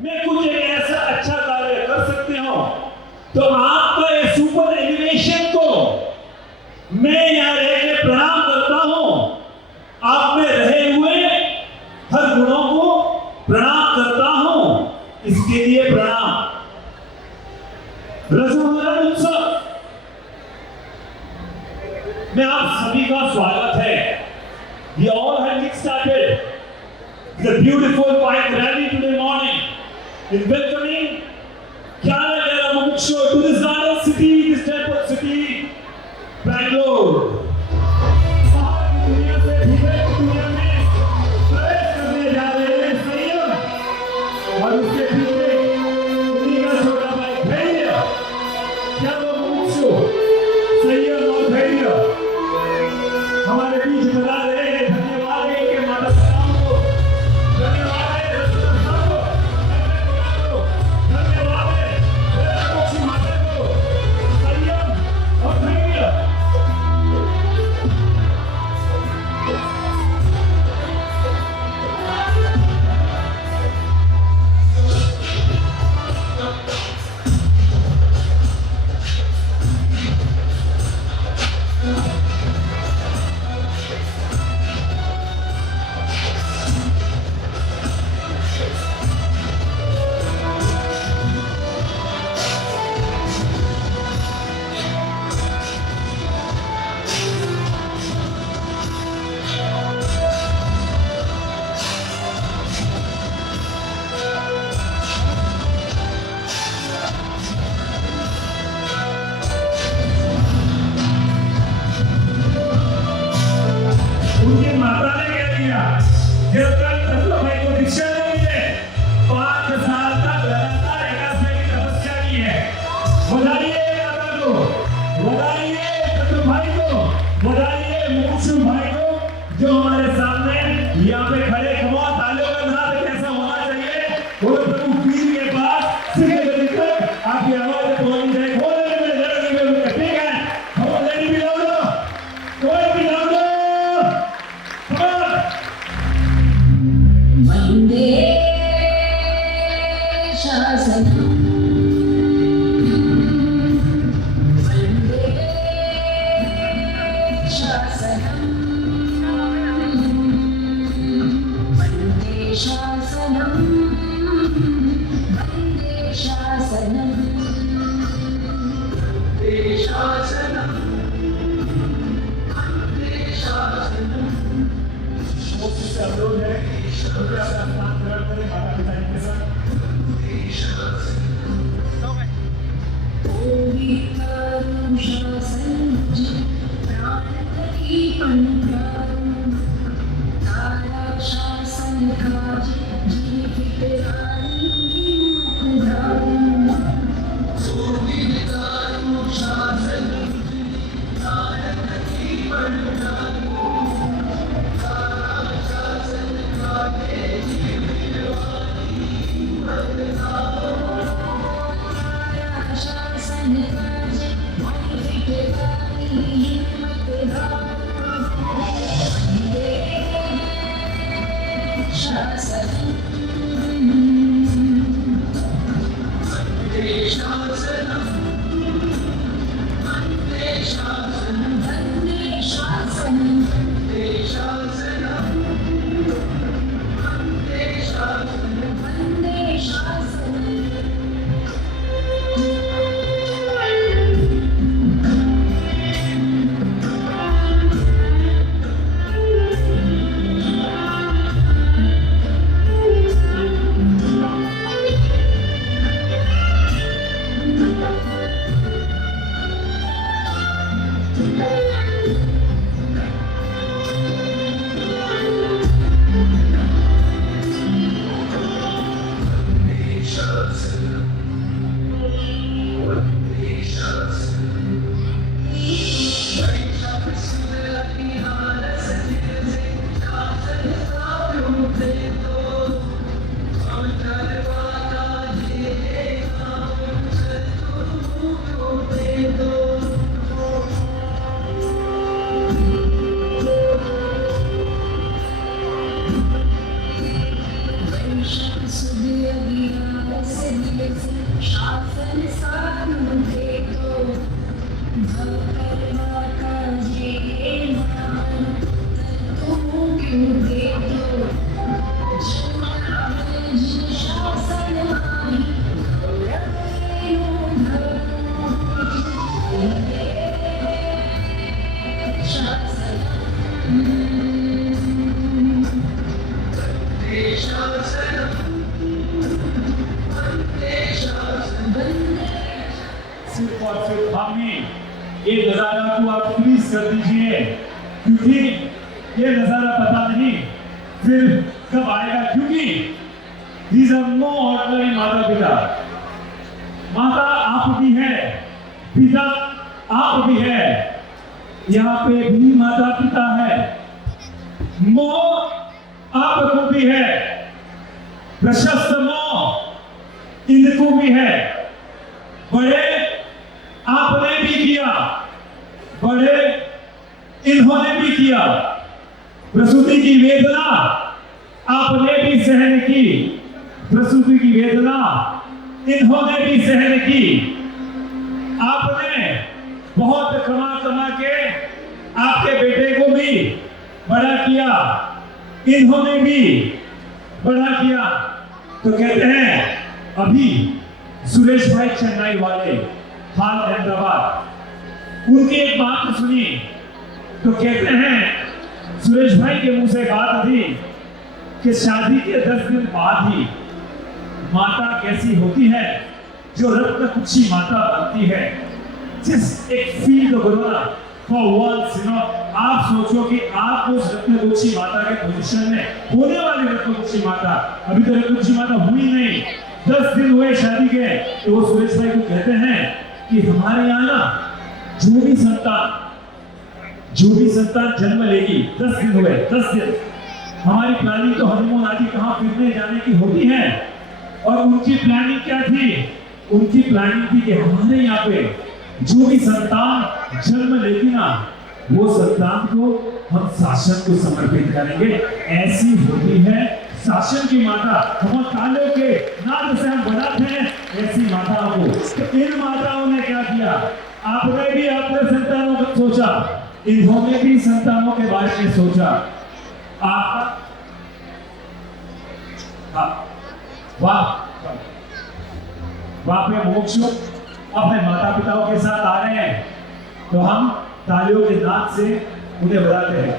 में कुछ एक ऐसा अच्छा कार्य कर सकते हो, तो आपका ये सुपर एलिवेशन को मैं यहाँ रह के प्रणाम करता हूँ। आप में रहे हुए हर गुणों को प्रणाम करता हूँ, इसके लिए प्रणाम। रसोहरण उत्सव में आप सभी का स्वागत है। We all have kick-started the beautiful bike rally today morning in welcoming Kyala Kyala Mumukshu to this garden city, this temple city, Bangalore. दुनिया से विदेश दुनिया में प्रवेश करने जा रहे हैं संयम, और उसके पीछे उन्हीं का छोटा भाई धैर्य, Kyala Mumukshu, संयम और धैर्य हमारे बीच बना रहे हैं। धन्यवाद है इनके माता पिताओं को, धन्यवाद है रसोहरण को, धन्यवाद है लक्ष्मी माता को, संयम और धैर्य। उनके माता ने कह दिया, जब तक दत्ता भाई को दीक्षा नहीं है, 5 साल तक लगातार एकादशी की तपस्या की है। बधाइए माता को, बधाइए दत्ता भाई को, बधाइए मुमुक्षु भाई को, जो हमारे सामने यहाँ पे खड़े। कमाल तालियों का नाद कैसा होना चाहिए, वो प्रभु पीर के पास सिर लेकर आपकी आवाज पहुंच जाए। बोले में जरा नहीं, ठीक है, हम लेनी भी लाओ, कोई भी लाओ। वन्दे शासनम् वन्दे शासनम् वन्दे शासनम् वन्दे शासनम् वन्दे शासनम् वन्दे शासनम्। से अनुरोध है, कृपया अपना स्थान ग्रहण करें माता पिता के साथ। Subiya और सिर्फ हामी ये नजारा को आप प्लीज कर दीजिए, क्योंकि ये नजारा पता नहीं फिर कब आएगा, क्योंकि these are no ordinary माता पिता। माता आप भी है, पिता आप भी है, यहाँ पे भी माता पिता है, मोह आपको भी है, प्रशस्त मोह इनको भी है। बड़े आपने भी किया, बड़े इन्होंने भी किया, प्रसूति की वेदना आपने भी सहन की, प्रसूति की वेदना इन्होंने भी सहन की। आपने बहुत कमा कमा के आपके बेटे को भी बड़ा किया, इन्होंने भी बड़ा किया। तो कहते हैं अभी सुरेश भाई चेन्नई वाले हाल अहमदाबाद, उनकी एक बात सुनी तो कहते हैं सुरेश भाई के मुंह से बात थी कि शादी के 10 दिन बाद ही माता कैसी होती है, जो रत्न कुक्षी माता बनती है। जिस एक feel the corona for once, you know, आप सोचो कि आप उस रत्न कुक्षी माता के पोजीशन में होने वाली रत्न कुक्षी माता, अभी तो रत्न कुक्षी माता हुई नहीं, 10 दिन हुए शादी के, तो वो सुरेश भाई को कहते हैं कि हमारे यहाँ ना जो भी संतान जन्म लेगी, 10 दिन हुए, 10 दिन हमारी प्लानिंग तो हनीमून आदि कहाँ फिरने जाने की होती है। और उनकी प्लानिंग क्या थी? उनकी प्लानिंग थी कि हमारे यहाँ पे जो भी संतान जन्म लेगी ना, वो संतान को हम शासन को समर्पित करेंगे। ऐसी होती है शासन की माता। हम तालों के नाद से हम बनाते हैं ऐसी माताओं को। तो इन माताओं ने क्या किया? आपने भी अपने संतानों को सोचा, इन्होंने भी संतानों के बारे में सोचा। आप वाह पे मोक्ष अपने माता पिताओं के साथ आ रहे हैं, तो हम तालियों के नाद से उन्हें बधाते हैं।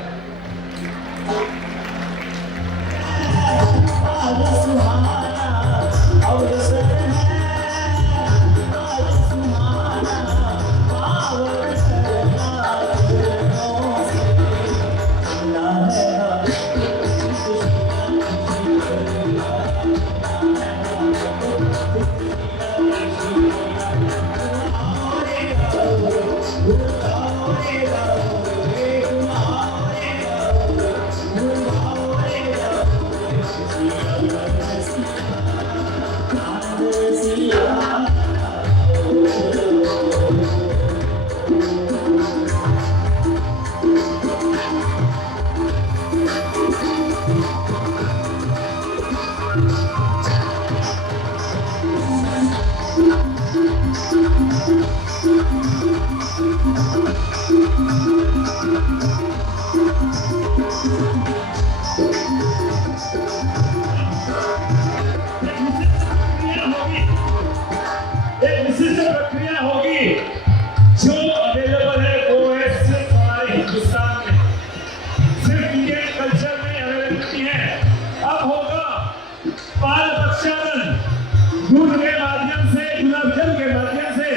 दूध के माध्यम से, गुलाब जल के माध्यम से,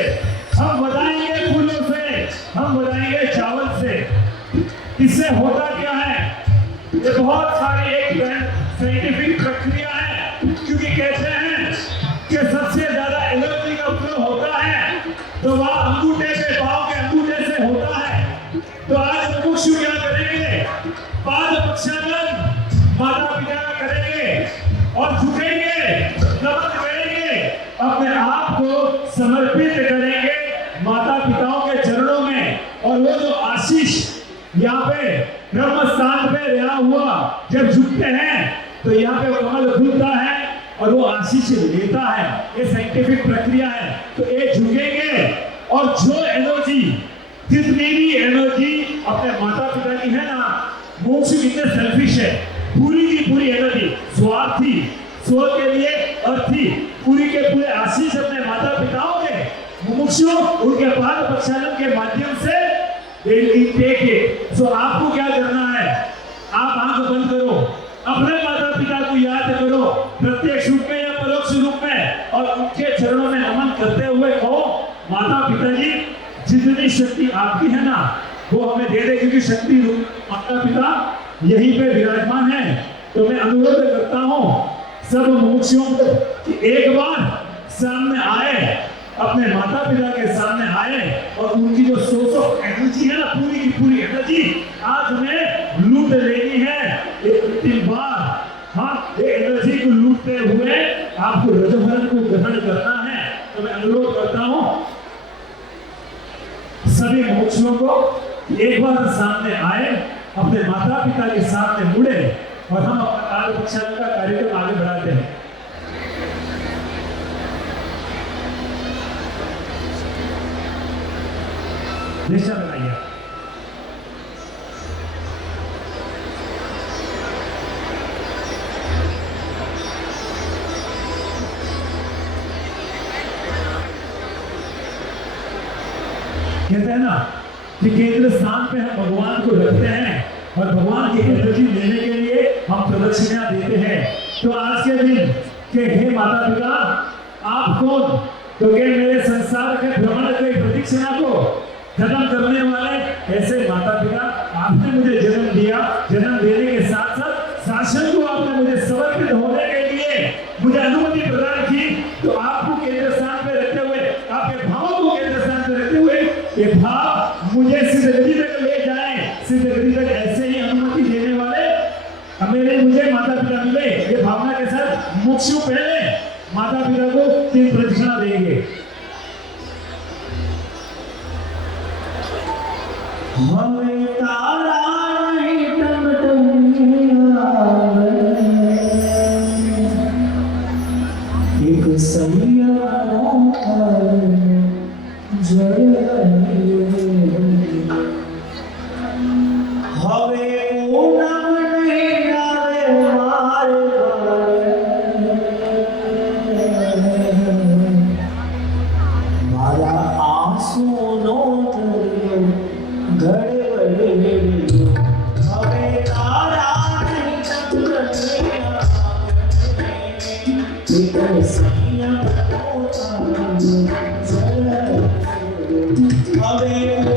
हम बधाएंगे फूलों से, हम बधाएंगे चावल से। इससे होता क्या है? ये बहुत सारी एक साइंटिफिक प्रक्रिया है, क्योंकि कहते हैं कि सबसे ज्यादा एनर्जी का फ्लो होता है तो वह अंगूठे पे, पाँव के अंगूठे से होता है। तो आज मुमुक्षु क्या करेंगे? पाद प्रक्षालन माता पिता करेंगे और झुकेंगे, नमन करेंगे, अपने आप को समर्पित करेंगे माता पिताओं के चरणों में। और वो जो आशीष यहाँ पे ब्रह्म स्थान पे रहा हुआ, जब झुकते हैं तो यहाँ पे कमल खुलता है और वो आशीष लेता है। ये साइंटिफिक प्रक्रिया है। तो ये झुकेंगे और जो एनर्जी, जितनी भी एनर्जी अपने माता पिता की है ना, मोक्ष कितने सेल्फिश है, पूरी की पूरी एनर्जी स्वार्थी, स्व के लिए अर्थी, पूरी के पूरे आशीष अपने माता पिताओं के मुमुक्षु उनके पाद प्रक्षालन के माध्यम से सो आपको क्या करना है? आप आंख बंद करो, अपने माता पिता को याद करो, प्रत्यक्ष रूप में या परोक्ष रूप में, और उनके चरणों में नमन करते हुए कहो, माता पिताजी जितनी शक्ति आपकी है ना वो हमें दे दे, क्योंकि शक्ति माता पिता यहीं पे विराजमान है। तो मैं अनुरोध करता हूँ सब मुमुक्षुओं को कि एक बार सामने आए, अपने माता पिता के सामने आए और उनकी जो सोर्स ऑफ एनर्जी है ना, पूरी की पूरी एनर्जी आज हमें लूट लेनी है एक अंतिम बार। हाँ, ये एनर्जी को लूटते हुए आपको रजोहरण को ग्रहण करना है। तो मैं अनुरोध करता हूँ सभी मुमुक्षुओं को एक बार सामने आए, अपने माता पिता के सामने मुड़े और हम अपना कार्य प्रक्षालन का कार्यक्रम आगे बढ़ाते हैं। निशा लगाइए। कहते हैं ना कि केंद्र स्थान पे हम भगवान को रखते हैं और भगवान की एनर्जी लेने के लिए हम प्रदक्षिणा देते हैं। तो आज के दिन के हे माता पिता, आप कौन? तो क्या मेरे संसार के भ्रमण के प्रदक्षिणा को खत्म करने वाले ऐसे माता पिता, आपने मुझे जन्म दिया, जन्म देने के साथ साथ शासन को आपने मुझे समर्पित होने के लिए मुझे अनुमति प्रदान की। तो आपको केंद्र स्थान पे रखते हुए, आपके भावों को केंद्र स्थान पे रखते हुए ये भाव मुझे सिद्धगति तक ले जाए, सिद्धगति तक ऐसे ही अनुमति देने वाले मुझे माता पिता मिले। ये भावना के साथ मुमुक्षु पहले माता पिता को 3 प्रदक्षिणा देंगे। हमें तारा नहीं एक सैया Ave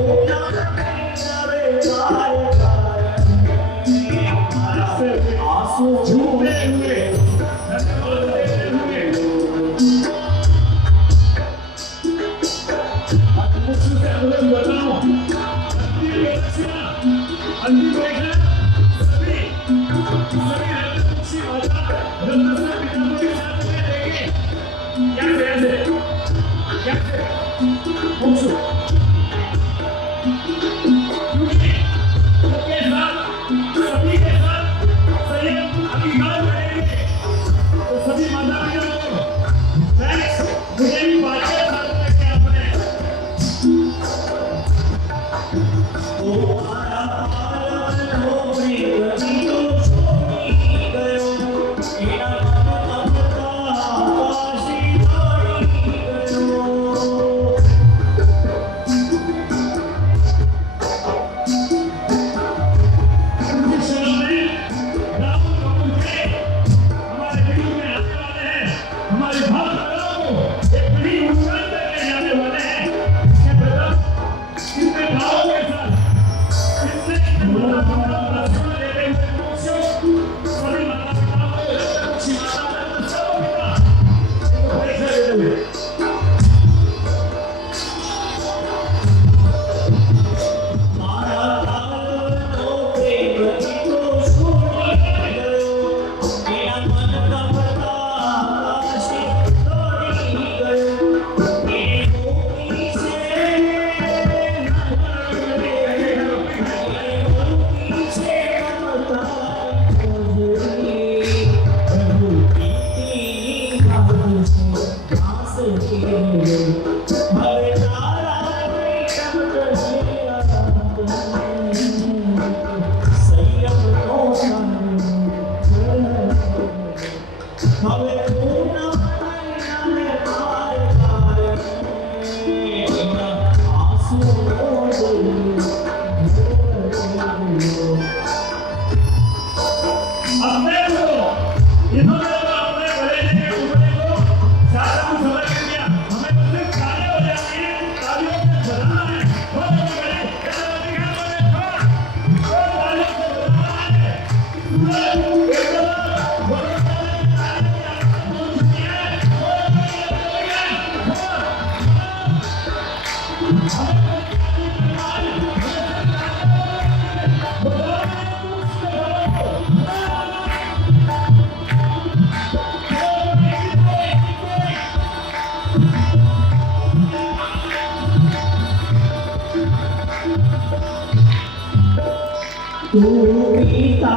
तू पिता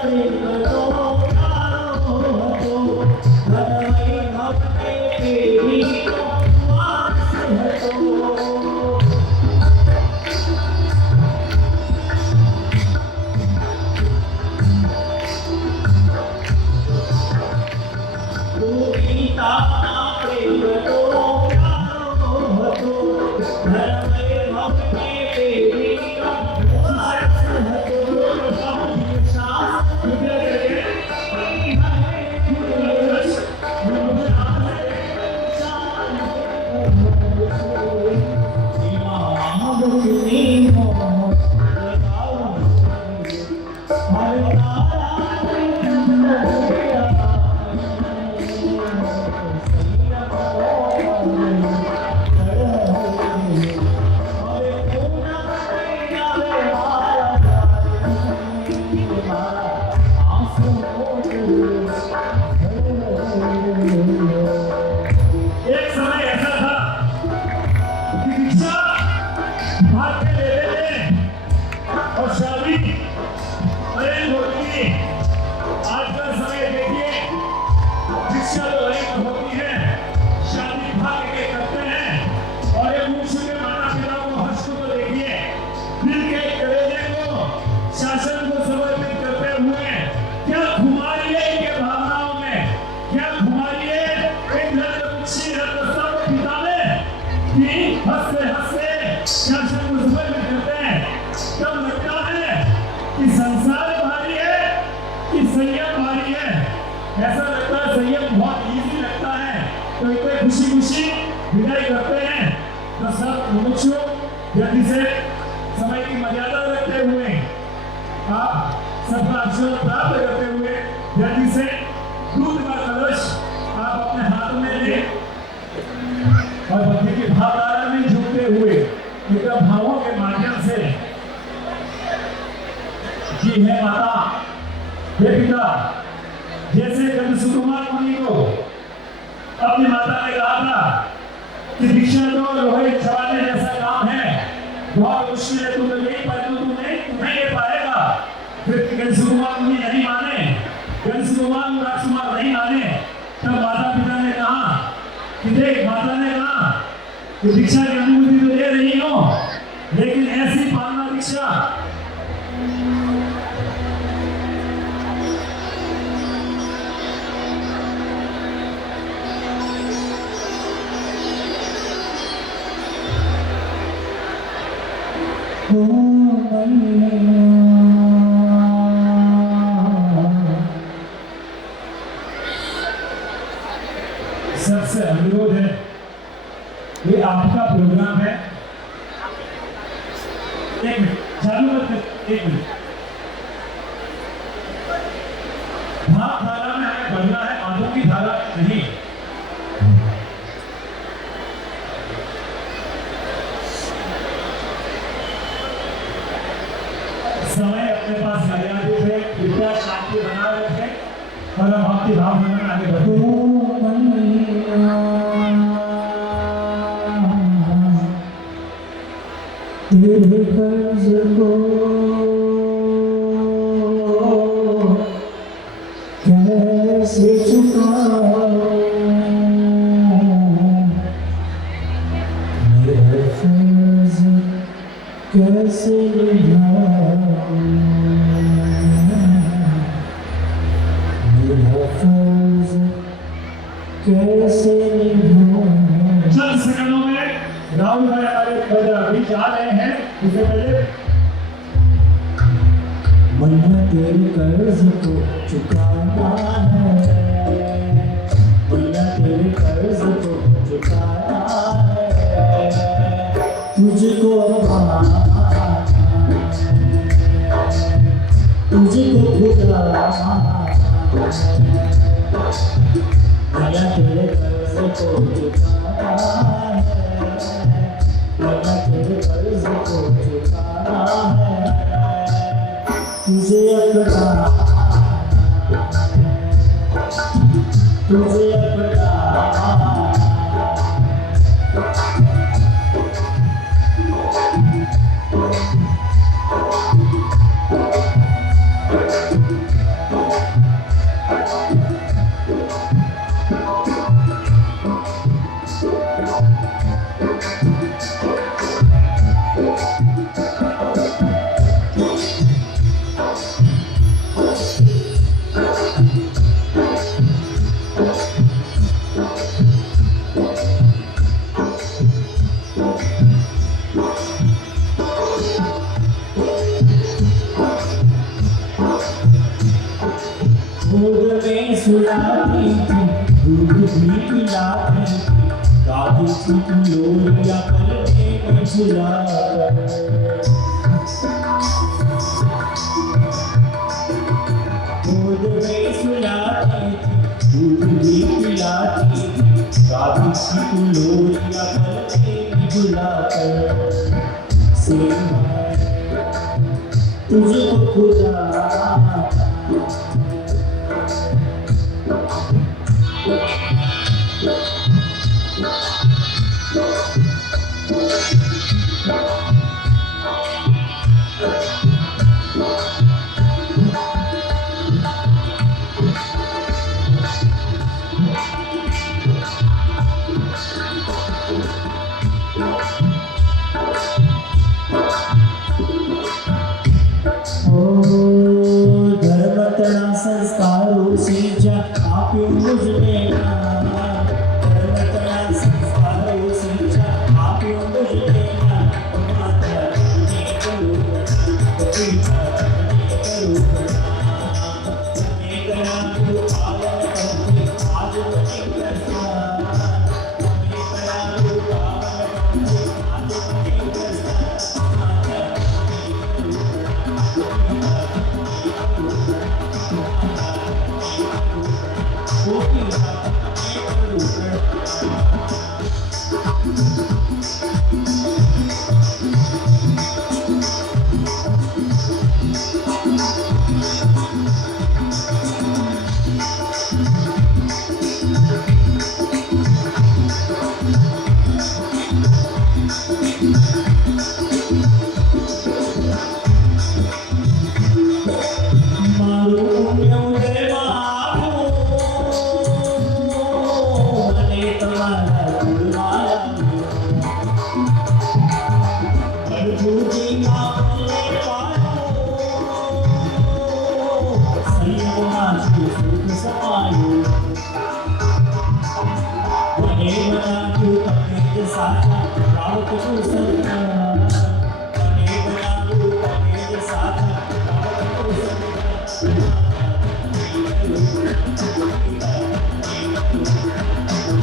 प्रेम तो प्यारो હતો ધરમય ભક્તિ પેઢીનો વાસ હતો तू पिता प्रेम तो प्यारो હતો ધરમય ભક્તિ પેઢીનો વાસ હતો एक समय ऐसा था कि दीक्षा भाग के ले लेते और शादी अरेंज होती थी। आज का समय देखिए, दीक्षा तो अरेंज होती है, शादी भाग के करते हैं और एक मुख्य के माता पिता को हर्ष को तो देखिए, दिल के कलेजे को शासन को समर्पित करते हुए क्या खुमारी है इनके भावनाओं में, क्या खुमारी है एक हंसते हंसते शासन को समर्पित करते हैं। तब लगता है कि संसार भारी है कि संयम भारी है। ऐसा लगता है संयम बहुत इजी लगता है, तो इतने खुशी खुशी विदाई करते हैं। तो सब मुमुक्षु जल्दी से समय की मर्यादा रखते हुए आप सबका आशीर्वाद प्राप्त करते हुए जल्दी से दूध का कलश आप अपने हाथ में ले और भक्ति की भावधारा में जुड़ते हुए एकदम भावों के माध्यम से कि है माता, हे पिता, जैसे कभी सुकुमार मुनि को अपनी माता ने कहा था कि दीक्षा तो लोहे चबाने जैसा काम है, बहुत मुश्किल है, तू तो नहीं पाए, तू नहीं ले पाएगा। फिर सुकुमार मुनि नहीं माने, सुकुमार राजकुमार नहीं माने, तब माता पिता ने कहा कि देख, माता ने कहा कि दीक्षा की अनुभूति तो ले रही हो, लेकिन ऐसी पालना दीक्षा सबसे अनुरोध है, ये आपका प्रोग्राम है। एक मिनट चालू मत कर, एक मिनट। भाव धारा में हमें बढ़ना है, आंखों की धारा नहीं। समय अपने पास मर्यादित है, कृपया शांति बनाए रखें और अब आपकी भावना में आगे बढ़ो। तेरे कर्ज को कैसे चुकाऊं, मेरा फर्ज कैसे निभाऊं, मेरा फर्ज कैसे निभाऊं। चंद सेकंडों में राहुल भाई हमारे अभी जा रहे हैं। इससे पहले मैया तेरे कर्ज को चुकाना है, मैया तेरे कर्ज को चुकाना है, तुझको पाना, तुझको खुदाना, मैया तेरे कर्ज को चुकाना है, मैया तेरे कर्ज को चुकाना है, तुझे अपना, तुझे अपना, लोरिया पलके में झुला दूध में सुलाती थी दूध भी पिलाती राधी की लोरिया पलके में झुला तुझको खुदा धर्मतरा संस्कारों से जा आप मुझे धर्मतरा संस्कारों से जा आप मुझे माता ने करो पिता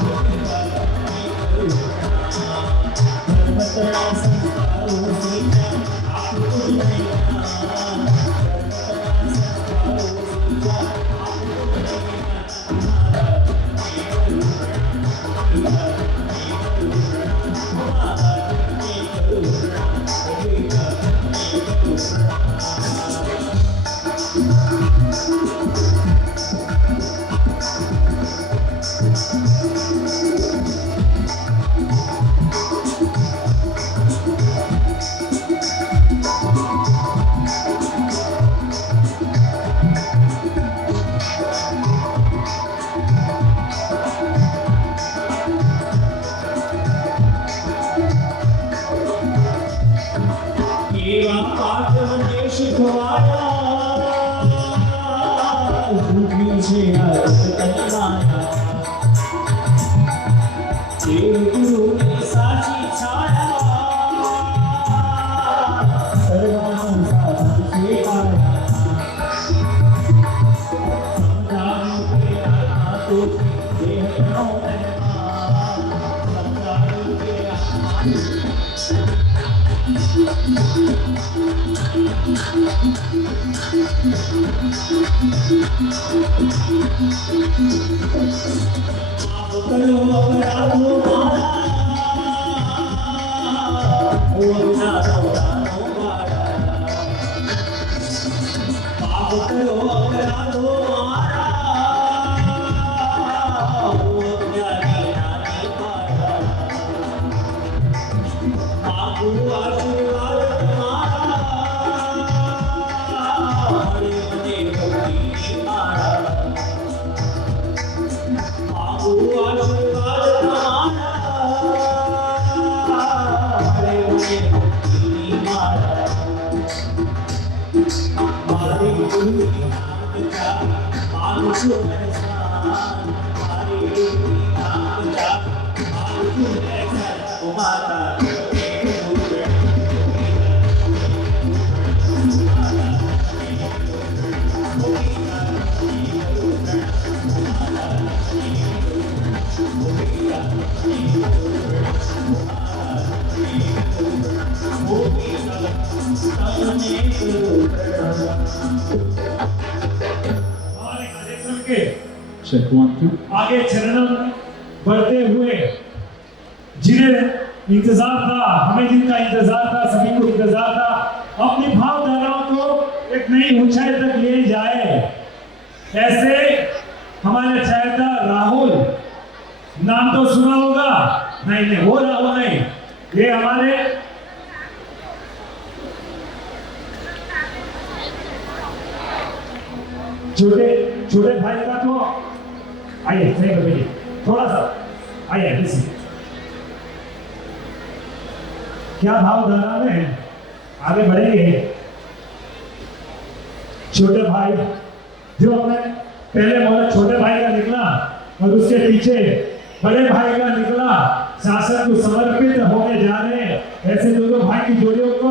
ने करो मैं करा तो पालन करके आज नहीं करता मैं करा तो पालन करके आज नहीं करता माता Check 1, 2. आगे चरण बढ़ते हुए जिन्हें इंतजार था, हमें जिनका इंतजार था, सभी को इंतजार था, अपनी भावधाराओं को एक नई ऊंचाई तक ले जाए। ऐसे हमारे चाहता राहुल, नाम तो सुना होगा? नहीं, वो राहुल नहीं, ये हमारे छोटे भाई का तो आइए सही बताइए, थोड़ा सा आइए किसी क्या भावधारा में आगे बढ़ेंगे। छोटे भाई जो अपने पहले मोहल्ले छोटे भाई का निकला और उसके पीछे बड़े भाई का निकला, शासन को समर्पित होने जा रहे हैं। ऐसे दोनों भाई की जोड़ियों को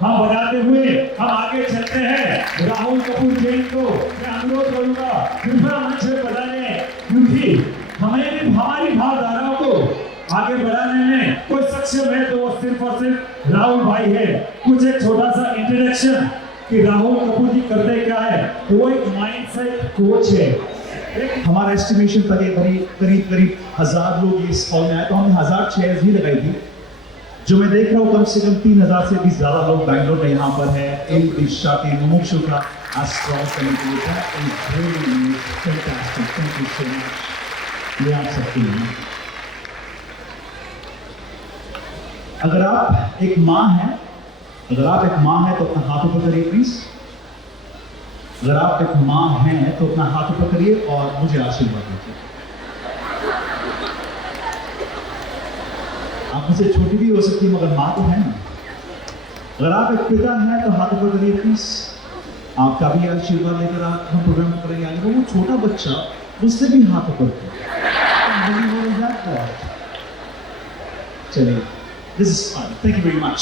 हम बनाते हुए हम आगे चलते हैं। राहुल कपूर जैन को मैं अनुरोध करूंगा कृपया मंच पे बताने, क्योंकि हमें भी हमारी भावधाराओं को आगे बढ़ाने में कोई सक्षम है तो वो सिर्फ और सिर्फ राहुल भाई है। कुछ एक छोटा सा इंट्रोडक्शन कि राहुल कपूर जी करते क्या है, वो एक माइंडसेट कोच है। हमारा एस्टिमेशन था कि करीब 1000 लोग इस हॉल में आए, तो हमने 1000 चेयर्स ही लगाई थी। जो मैं देख रहा हूँ कम से कम 3000 से भी ज़्यादा लोग बैंगलोर में यहाँ पर है। इन दिशा के मुमुक्षु का आश्रय करने के लिए थैंक यू सो मच। ये आप सबके लिए। अगर आप एक माँ हैं तो अपना हाथ ऊपर करिए प्लीज। अगर आप एक माँ हैं तो अपना हाथ ऊपर करिए और मुझे आशीर्वाद दीजिए। आप मुझसे छोटी भी हो सकती है मगर माँ तो है ना। अगर आप एक पिता हैं तो हाथ ऊपर करिए प्लीज। आपका भी आशीर्वाद लेकर आप हम प्रोग्राम करेंगे आगे। वो छोटा बच्चा उससे भी हाथ ऊपर चलिए, this is fine, thank you very much.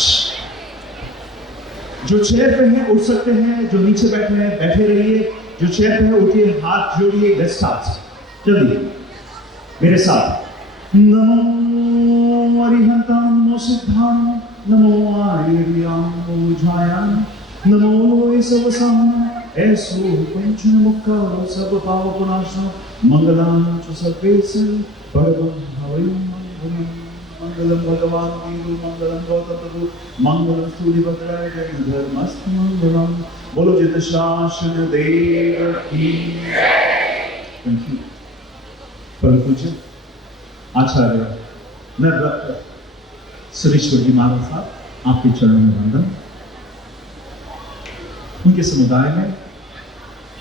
जो चेयर पे हैं उठ सकते हैं, जो नीचे बैठे हैं बैठे रहिए, जो चेयर पे है उठिए, हाथ जोड़िए। लेट्स स्टार्ट, चलिए मेरे साथ। नमो अरिहंतां नमो सिद्धां नमो आर्यां ओझायां नमो ईश्वरसां ऐसो पंच मुक्का सब पाप नाशो मंगलां च सर्वेषु परमं हवै मंगलम भगवान वीरु मंगलम गौतम प्रभु मंगलम सूर्यभद्राय धर्मस्तु मंगलम। बोलो जित शासन देव की। Thank you. परम पूज्य आचार्य नररत्न सुरेश्वर जी महाराज साहब, आपके चरणों में वंदन। उनके समुदाय में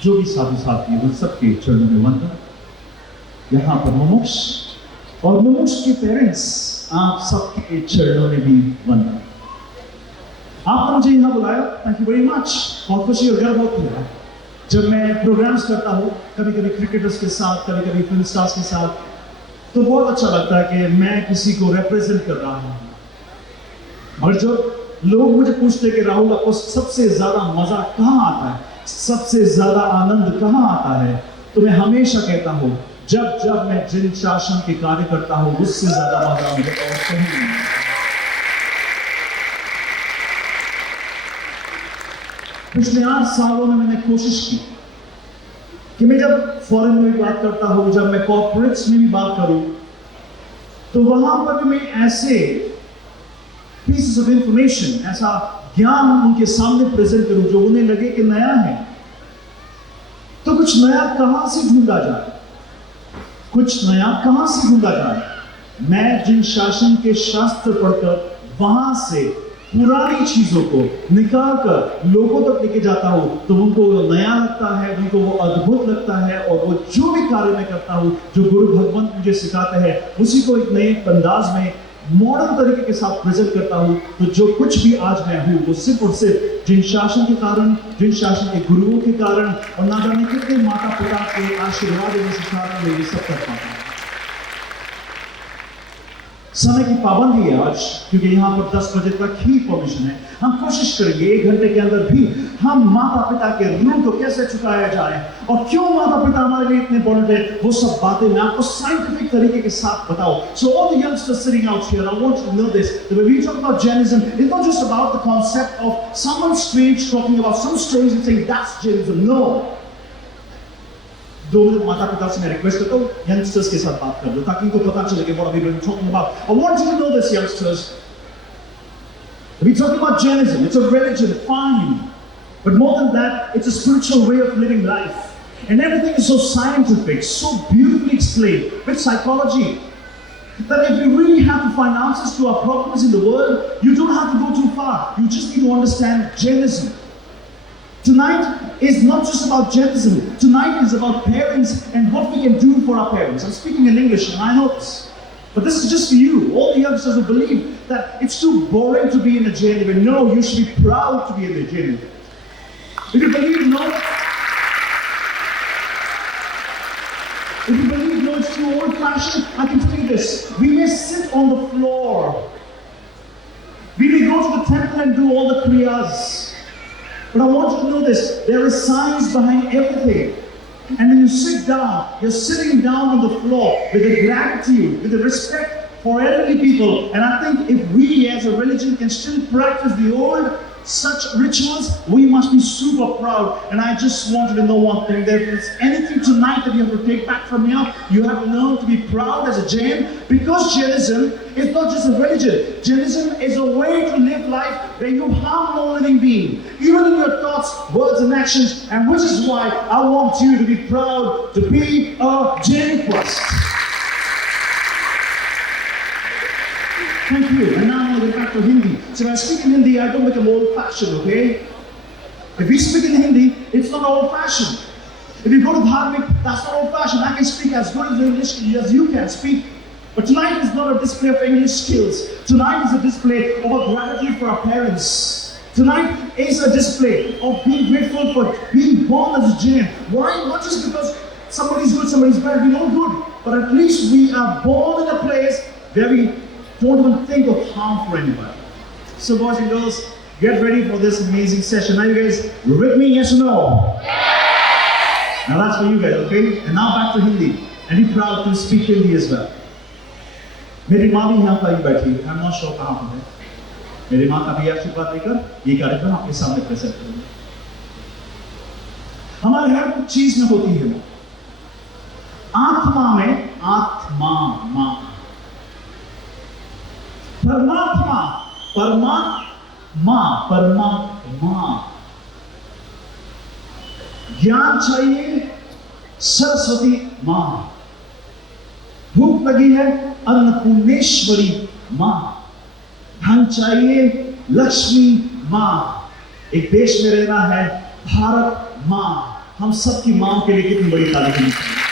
जो भी साधु साथी हैं सबके चरणों में वंदन। यहाँ पर मुमुक्ष और मुमुक्ष के पेरेंट्स, आप सबके चरणों में भी वंदन। आपने मुझे यहाँ बुलाया, थैंक यू वेरी मच। बहुत खुशी और गर्व होती है जब मैं प्रोग्राम्स करता हूँ, कभी कभी क्रिकेटर्स के साथ, कभी कभी फिल्म स्टार्स के साथ, तो बहुत अच्छा लगता है कि मैं किसी को रिप्रेजेंट कर रहा हूँ। और जब लोग मुझे पूछते हैं कि राहुल आपको सबसे ज्यादा मजा कहाँ आता है, सबसे ज्यादा आनंद कहाँ आता है, तो मैं हमेशा कहता हूँ जब मैं जिन शासन के कार्य करता हूं उससे ज्यादा मजा मुझे और कहीं नहीं। पिछले 8 सालों में मैंने कोशिश की कि मैं जब फॉरेन में भी बात करता हूं, जब मैं कॉर्पोरेट्स में भी बात करूं, तो वहां पर भी मैं ऐसे पीसेस ऑफ इंफॉर्मेशन, ऐसा ज्ञान उनके सामने प्रेजेंट करूं जो उन्हें लगे कि नया है। तो कुछ नया कहां से ढूंढा जाए, कुछ नया कहां से ढूंढा जाए। मैं जिन शासन के शास्त्र पढ़कर वहां से पुरानी चीजों को निकाल कर लोगों तक लेके जाता हूं, तो उनको वो नया लगता है, उनको वो अद्भुत लगता है, और वो जो भी कार्य मैं करता हूं, जो गुरु भगवंत मुझे सिखाते हैं, उसी को एक नए अंदाज में मॉडर्न तरीके के साथ प्रेजेंट करता हूं। तो जो कुछ भी आज मैं हूं वो सिर्फ और सिर्फ जिन शासन के कारण, जिन शासन के गुरुओं के कारण, और ना जाने कितने माता पिता के आशीर्वाद देने से कारण मैं ये सब कर पाता हूं। समय की पाबंदी है आज, क्योंकि यहाँ पर 10 बजे तक ही परमिशन है। हम कोशिश करेंगे 1 घंटे के अंदर भी हम माता पिता के ऋण को कैसे चुकाया जाए, और क्यों माता पिता हमारे लिए इतने इंपॉर्टेंट है, वो सब बातें मैं आपको साइंटिफिक तरीके के साथ बताऊं। So all the youngsters sitting out here, I want you to know this, that when we talk about Jainism, it's not just about the concept of someone strange talking about some stories and saying that's Jainism. No. 2 minute माता पिता से मैं request करता हूँ youngsters के साथ बात कर लो ताकि इनको पता चले कि what are we going to talking about. I want you to know this, youngsters. We're talking about Jainism. It's a religion, fine. But more than that, it's a spiritual way of living life. And everything is so scientific, so beautifully explained with psychology, that if you really have to find answers to our problems in the world, you don't have to go too far. You just need to understand Jainism. Tonight is not just about Jainism. Tonight is about parents and what we can do for our parents. I'm speaking in English and I know this. But this is just for you, all the youngsters who believe that it's too boring to be in a jail. No, you should be proud to be in the jail. If you believe no, it's too old-fashioned, I can tell you this. We may sit on the floor. We may go to the temple and do all the kriyas. But I want you to know this. There is science behind everything. And when you sit down, you're sitting down on the floor with the gratitude, with the respect for elderly people. And I think if we as a religion can still practice the old such rituals, we must be super proud. And I just want you to know one thing. There is anything tonight that you have to take back from here, you have to learn to be proud as a Jain, because Jainism is not just a religion. Jainism is a way to live life where you harm no living being, even in your thoughts, words and actions, and which is why I want you to be proud to be a Jain first. Thank you. And now I'm going to go back to Hindi. So when I speak in Hindi, I don't become old-fashioned, okay? If we speak in Hindi, it's not old-fashioned. If you go to Dharmic, that's not old-fashioned. I can speak as good as English as you can speak. But tonight is not a display of English skills. Tonight is a display of our gratitude for our parents. Tonight is a display of being grateful for being born as a Jain. Why? Not just because somebody's good, somebody's bad, we're all good. But at least we are born in a place where we don't even think of harm for anybody. So boys and girls, get ready for this amazing session. Are you guys with me, yes or no? Yes! Now that's for you guys, okay? And now back to Hindi. And be proud to speak Hindi as well. मेरी माँ भी यहाँ पर ही बैठी है। I'm not sure कहाँ पर है। मेरी माँ का भी आशीर्वाद लेकर ये कार्यक्रम आपके सामने प्रेजेंट करूँगा। हमारे हर कुछ चीज में होती है आत्मा में आत्मा माँ, परमात्मा परमात्मा परमात्मा, ज्ञान चाहिए सरस्वती माँ, भूख लगी है अन्नपूर्णेश्वरी माँ, धन चाहिए लक्ष्मी माँ, एक देश में रहना है भारत माँ। हम सबकी माँ के लिए कितनी बड़ी तारीफ होनी चाहिए।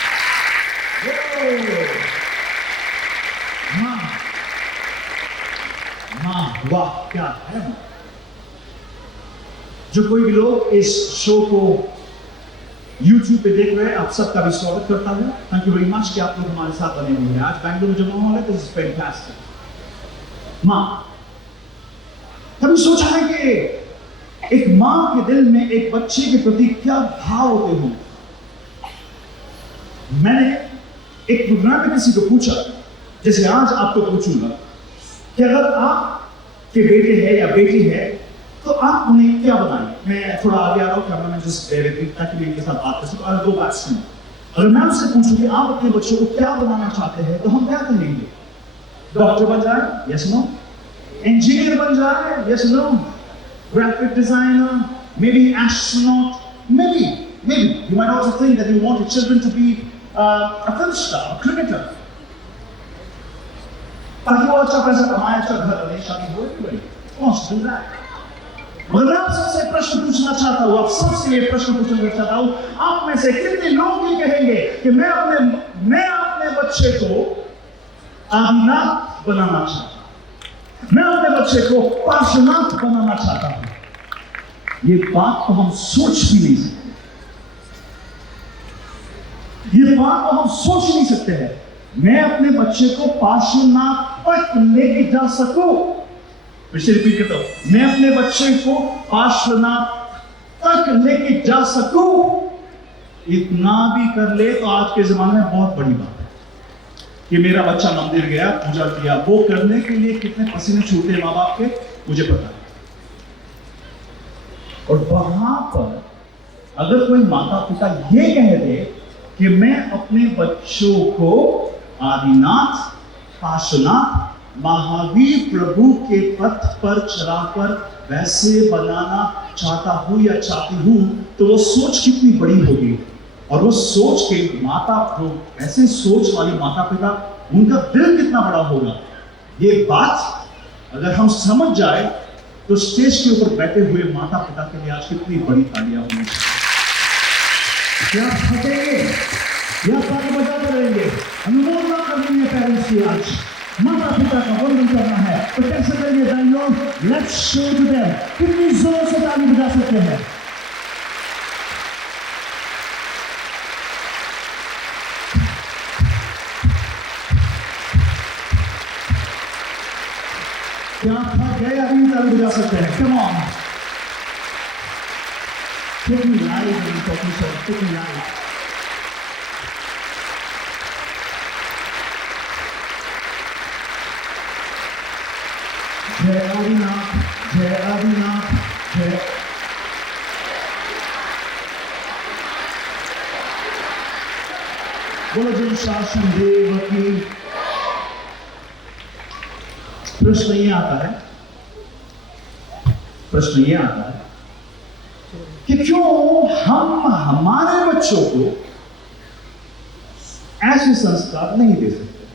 माँ माँ, वाह क्या है। जो कोई भी लोग इस शो को YouTube पे देख रहे हैं, आप सबका भी स्वागत करता हूँ। थैंक यू वेरी मच कि आप लोग हमारे साथ बने हुए हैं। आज बैंगलोर में जो माहौल है, दिस इज फैंटास्टिक। माँ, कभी सोचा है कि एक माँ के दिल में एक बच्चे के प्रति क्या भाव होते हों? मैंने एक प्रोग्राम में किसी को पूछा, जैसे आज आपको पूछूंगा कि अगर आपके बेटे है या बेटी है तो आप उन्हें क्या बनाएं? मैं थोड़ा आगे आ रहा हूँ, कैमरा में जस्ट ताकि मैं इनके साथ बात कर सकूं। I'll go back soon. अगर मैं आपसे पूछूं कि आप अपने बच्चों को क्या बनाना चाहते हैं तो हम क्या कहेंगे? डॉक्टर बन जाए? Yes no? इंजीनियर बन जाए? Yes no? Graphic designer? Maybe astronaut? Maybe you might also think that you want your children to be a film star, a cricketer. ताकि वो अच्छा पैसा कमाए, अच्छा घर बने, शादी हो गई। Wants to do that. मगर मैं आप सबसे प्रश्न पूछना चाहता हूँ, आप सबसे ये प्रश्न पूछना चाहता हूँ, आप में से कितने लोग ये कहेंगे कि मैं अपने बच्चे को आदिनाथ बनाना चाहता हूँ, मैं अपने बच्चे को पार्श्वनाथ बनाना चाहता हूँ। ये बात तो हम सोच भी नहीं सकते, ये बात तो हम सोच नहीं सकते हैं। मैं अपने बच्चे को पार्श्वनाथ तक लेके जा सकूं, रिपीट करता हूं, मैं अपने बच्चे को पार्श्वनाथ तक लेके जा सकूं, इतना भी कर ले तो आज के जमाने में बहुत बड़ी बात है कि मेरा बच्चा मंदिर गया, पूजा किया। वो करने के लिए कितने पसीने छूटे माँ बाप के मुझे पता है। और वहां पर अगर कोई माता पिता ये कह दे कि मैं अपने बच्चों को आदिनाथ, पार्श्वनाथ, महावीर प्रभु के पथ पर चलाकर वैसे बनाना चाहता हूं या चाहती हूं, तो वो सोच कितनी बड़ी होगी। और वो सोच के माता, जो ऐसे सोच वाले माता पिता, उनका दिल कितना बड़ा होगा। ये बात अगर हम समझ जाए तो स्टेज के ऊपर बैठे हुए माता पिता के लिए आज कितनी बड़ी तालियां होंगी। क्या थकेंगे या ताली बजाते रहेंगे? अनुमोदना करनी है पेरेंट्स की, आज माता पिता का वंदन करना है, तो कैसे करेंगे Bangalore? Let's show to them. कितनी जोर से ताली बजा सकते हैं? क्या थक गए? अभी ताली बजा सकते हैं। Come on, take me live in talking show, take me live. जय आदिनाथ, जय आदिनाथ, जय। बोलो जय शासन देव की। प्रश्न ये आता है, प्रश्न ये आता है कि क्यों हम हमारे बच्चों को ऐसे संस्कार नहीं दे सकते?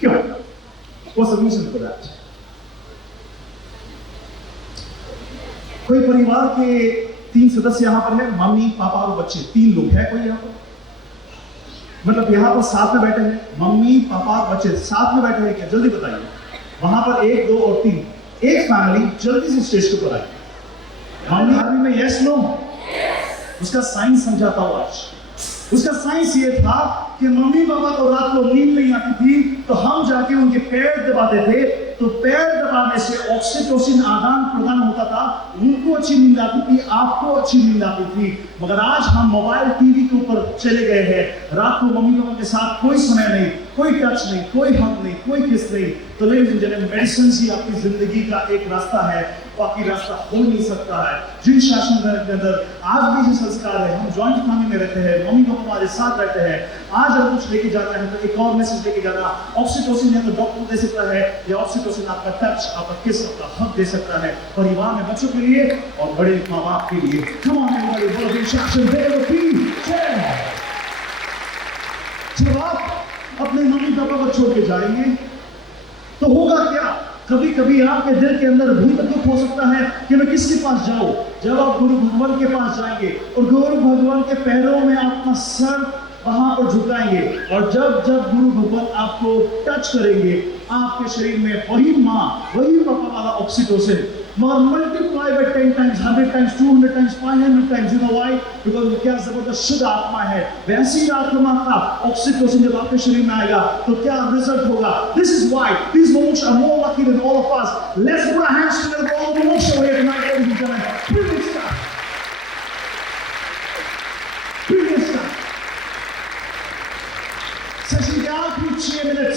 क्यों? What's the reason for that? कोई परिवार के 3 सदस्य यहां पर है, मम्मी पापा और बच्चे, 3 लोग हैं। कोई यहां पर, मतलब यहां पर साथ में बैठे हैं, मम्मी पापा और बच्चे साथ में बैठे हैं क्या? जल्दी बताइए। वहां पर 1 2 और 3, एक फैमिली जल्दी से स्टेज के ऊपर आई। मम्मी आदमी में यस नो? उसका साइंस समझाता हूं आज। उसका साइंस ये था कि मम्मी पापा को रात को नींद नहीं आती थी, तो हम जाके उनके पैर दबाते थे, तो पैर दबाने से ऑक्सीटोसिन आदान प्रदान होता था, उनको अच्छी नींद आती थी, आपको अच्छी नींद आती थी। मगर आज हम मोबाइल टीवी के ऊपर चले गए हैं, रात को मम्मी पापा के साथ कोई समय नहीं, कोई टच नहीं, कोई हक नहीं, कोई किस नहीं। तो लेडीज एंड जेंटलमैन, मेडिसिन ही आपकी जिंदगी का एक रास्ता है, बाकी रास्ता हो नहीं सकता है। जिन शासन के अंदर आज भी जो संस्कार है, हम जॉइंट फैमिली में रहते हैं, मम्मी पापा हमारे साथ रहते हैं, आज अगर कुछ लेके जाना है तो एक और मैसेज लेके जाना। ऑक्सीटोसिन है तो डॉक्टर दे सकता है, या ऑक्सीटोसिन आपका टच, आपका किस, आपका हक दे सकता है, परिवार में बच्चों के लिए और बड़े माँ बाप के लिए। Come on everybody, बोलो जय शासन देव की जय। जब आप अपने मम्मी पापा को छोड़ के जाएंगे तो होगा क्या? कभी कभी आपके दिल के अंदर भी दुख हो सकता है कि मैं किसके पास जाऊं। जब आप गुरु भगवान के पास जाएंगे और गुरु भगवान के पैरों में अपना सर वहां पर झुकाएंगे, और जब जब गुरु भगवान आपको टच करेंगे, आपके शरीर में वही माँ, वही पापा वाला ऑक्सीटोसिन मगर multiply by 10 times, 100 times, 200 times, 500 times. You know why? Because क्या जबरदस्त शुद्ध आत्मा है। वैसी आत्मा का ऑक्सीटोसिन जब आपके शरीर में आएगा तो क्या रिजल्ट होगा? This is why these monks are more lucky than all of us. Let's put our hands together for all the monks over here tonight, ladies and gentlemen. Bring this stuff. Bring this stuff. Session के आखिरी 6 minute,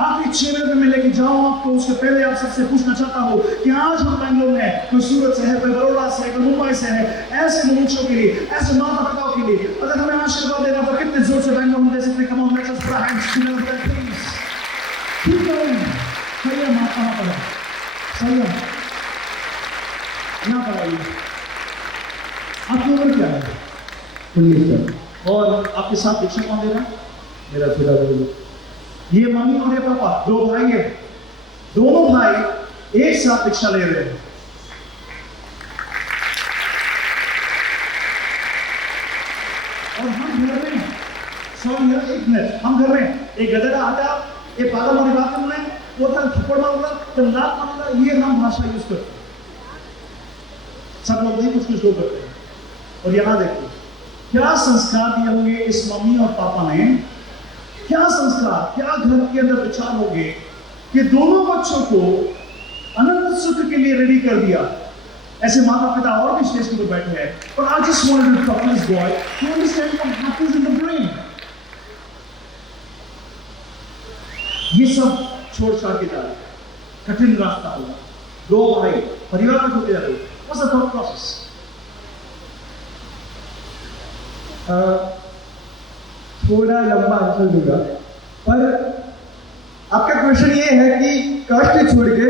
आखिरी 6 minute में मैं लेके जाऊं आपको। उसके पहले आप सबसे पूछना चाहता हूं कि आज हम बैंगलोर में, कोई सूरत से है, कोई बड़ौदा से है, कोई मुंबई से है, ऐसे मनुष्यों के लिए, ऐसे माता पिताओं के लिए अगर हमें आशीर्वाद देना तो कितने जोर से बैंगलोर में दे सकते हैं? Come on, let's put our hands together please. ठीक है, सही है। माँ कहाँ पर है? सही है, यहाँ पर आइए। आपकी उम्र क्या है? 19 साल। और आपके साथ दीक्षा कौन दे रहा है? मेरा पिता बोलो। ये मम्मी और ये पापा, 2 भाई हैं, दोनों भाई एक साथ दीक्षा ले रहे हैं। और हम घर में, सॉरी एक मिनट, हम घर में एक गधेड़ा आता, एक पागल वाली बात करना है, वो तक थप्पड़ मारूंगा, तब लात मारूंगा, ये हम भाषा यूज करते हैं। सब लोग नहीं, कुछ लोग करते हैं। और यहां देखो क्या संस्कार दिए होंगे इस मम्मी और पापा ने, क्या संस्कार, क्या घर के अंदर विचार होंगे कि दोनों बच्चों को अनंत सुख के लिए रेडी कर दिया। ऐसे माता पिता और भी स्टेज पर बैठे हैं, और आज जिस wanted to talk to this boy to understand what happens in the brain. ये सब छोड़ छाड़ के जा रहे, कठिन रास्ता होगा। 2 भाई परिवार में होते जाते, व्हाट्स द थॉट प्रोसेस? थोड़ा लंबा आंसर दूंगा, पर आपका क्वेश्चन ये है कि कष्ट छोड़ के,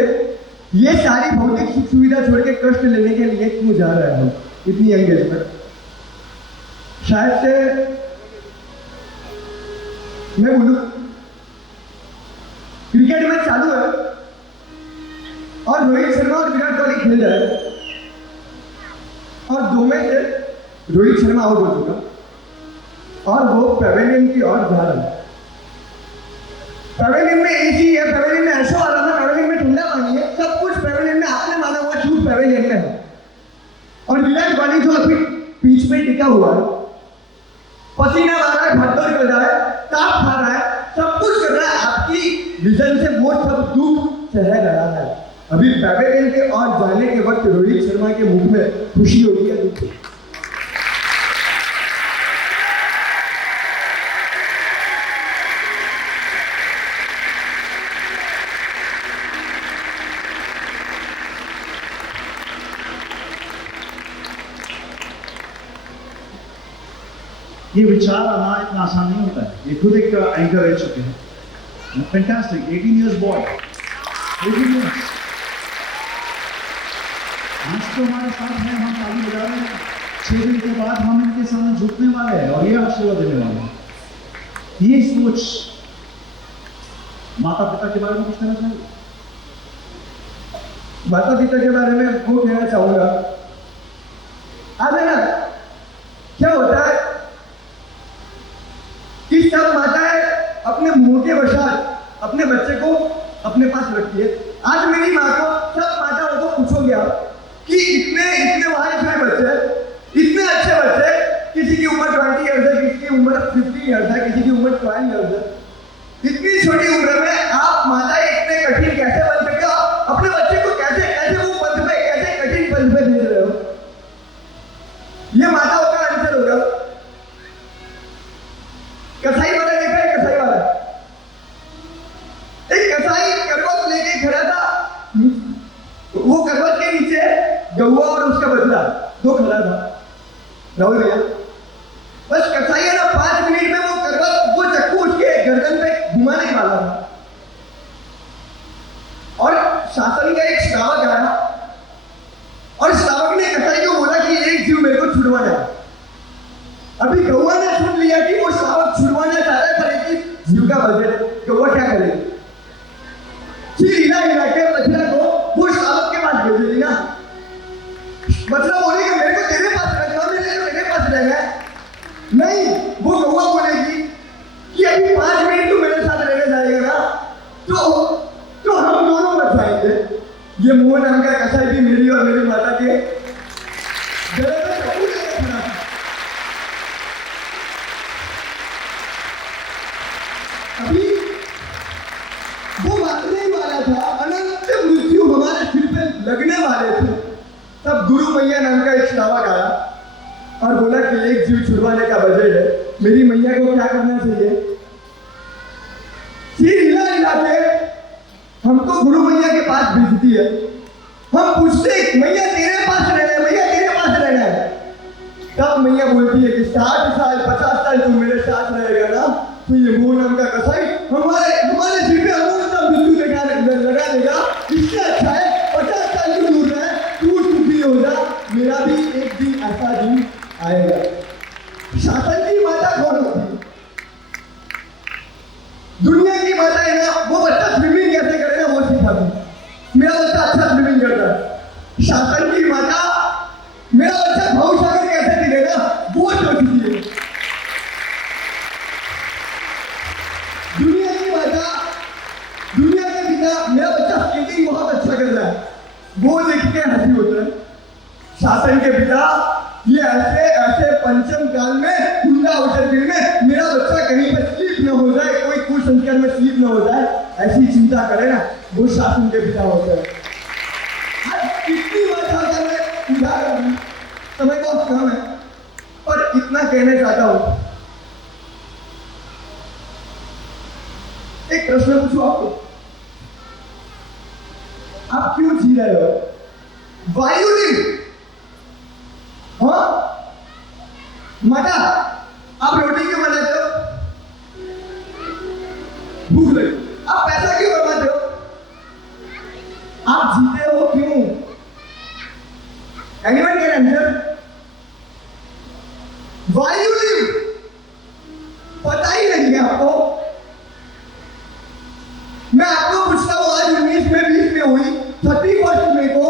ये सारी भौतिक सुख सुविधा छोड़ के कष्ट लेने के लिए क्यों जा रहे हैं हम इतनी यंग एज में? शायद से मैं बोलूं, क्रिकेट मैच चालू है और रोहित शर्मा और विराट कोहली खेल रहे हैं और दो में से रोहित शर्मा आउट हो चुका और वो पेवेलियन की ओर जा रहा है। पेवेलियन में एसी है, पेवेलियन में ऐसा आ रहा था, पेवेलियन में ठंडा पानी है, सब कुछ पेवेलियन में, आपने माना हुआ शूट पेवेलियन में है और विराट कोहली जो अभी बीच में टिका हुआ है, पसीना मार रहा है, भटक कर रहा है, ताप खा रहा है, सब कुछ कर रहा है, आपकी विजन से वो सब दुख सह रहा है। अभी पेवेलियन के और जाने के वक्त रोहित शर्मा के मुख में खुशी हो रही है, दुख। ये विचार आना इतना आसान नहीं होता है। ये खुद एक एंकर रह चुके हैं। Fantastic, 18 years boy, 18 years। आज तो हमारे साथ हैं, हम ताली बजा रहे हैं। 6 दिन के बाद हम इनके सामने झुकने वाले हैं और ये आशीर्वाद देने वाले हैं। ये सोच माता पिता के बारे में कुछ कहना चाहिए? माता पिता के बारे में वो कहना चाहूंगा, आज है ना, क्या होता है कि सब माताएं अपने मुंह के वशात अपने बच्चे को अपने पास रखती है। आज मेरी माँ को, सब माताओं को पूछोगे आप कि इतने वाइफ बच्चे, इतने अच्छे बच्चे, किसी की उम्र 20 ईयर्स है, किसी की उम्र 50 ईयर्स है, किसी की उम्र 12 ईयर्स है, इतनी छोटी उम्र में आप माताएं इतने कठिन कैसे बन सकते हो? अपने बच्चे को कैसे वो पद पे, कैसे कठिन पद पे भेज रहे हो? ये माताओं का आंसर होगा। कसाई वाला देखा है? कसाई वाला, एक कसाई करवट लेके खड़ा था, वो करवट के नीचे गौवा और उसका बछड़ा दो खड़ा था, राहुल भैया। बस कसाई है ना, 5 मिनट में वो करवट, वो चक्कू उसके गर्दन पे घुमाने वाला था और शासन का एक श्रावक आया और श्रावक ने कसाई को बोला कि एक जीव मेरे को छुड़वाना है। अभी गौवा ने सुन लिया कि वो श्रावक छुड़वाना चाह रहा है, पर एक जीव का बजट, गौवा क्या करे? फिर हिला के बछड़ा को वो श्रावक के पास भेज देगी ना। बछड़ा बोलेगा मेरे को तेरे पास रखना, मेरे पास रहना। नहीं, वो गौवा बोलेगी कि अभी 5 मिनट तू मेरे साथ रहने जाएगा ना, तो हम दोनों बच जाएंगे। ये मोह नाम का कसाई भी मेरी और मेरी माता के गले में चक्कू लेके खड़ा था। अभी वो मारने ही वाला था, अनंत मृत्यु हमारे सिर पे लगने वाले थे, तब गुरु मैया नाम का एक श्रावक आया और बोला कि एक जीव छुड़वाने का बजट है, मेरी मैया को क्या करना चाहिए? सिर हिला के हमको गुरु मैया के पास भेजती है। हम पूछते मैया तेरे पास रहना है, मैया तेरे पास रहना है। तब मैया बोलती है कि 60 साल 50 साल तू मेरे साथ रहेगा ना, तो ये मोह नाम का कसाई हमारे सिर पे अमूल्य मृत्यु लगा देगा। इससे अच्छा है 50 साल तू दूर रहे, तू सुखी हो जा, मेरा भी एक दिन ऐसा दिन आएगा। शासन की माता कौन होती है? दुनिया की माता है ना, वो बच्चा स्विमिंग कैसे करे ना वो सिखाती। मेरा बच्चा अच्छा स्विमिंग करता है। शासन की माता मेरा बच्चा भवसागर कैसे दिखेगा वो सोचती है। दुनिया की माता, दुनिया के पिता मेरा बच्चा स्केटिंग बहुत अच्छा कर रहा है वो देख के हंसी होता है। शासन के पिता ये ऐसे पंचम काल में कुंडा अवसर में मेरा बच्चा कहीं पर स्लीप न हो जाए, कोई कुसंस्कार में स्लीप न हो जाए, ऐसी चिंता करे ना, वो शासन के पिता होते हैं। आज कितनी बात मैं उदाहरण समय बहुत कम है, पर इतना कहना चाहता हूं। एक प्रश्न पूछूं आपको, आप क्यों जी रहे हो? वायुलिंग, हाँ माता आप रोटी क्यों बनाते हो? दूसरे आप पैसा क्यों कमाते हो? आप जीते हो क्यों? Anyone can answer? Why you live? पता ही नहीं है आपको? मैं आपको पूछता हूँ आज 19 में 20 में हुई 31 मई को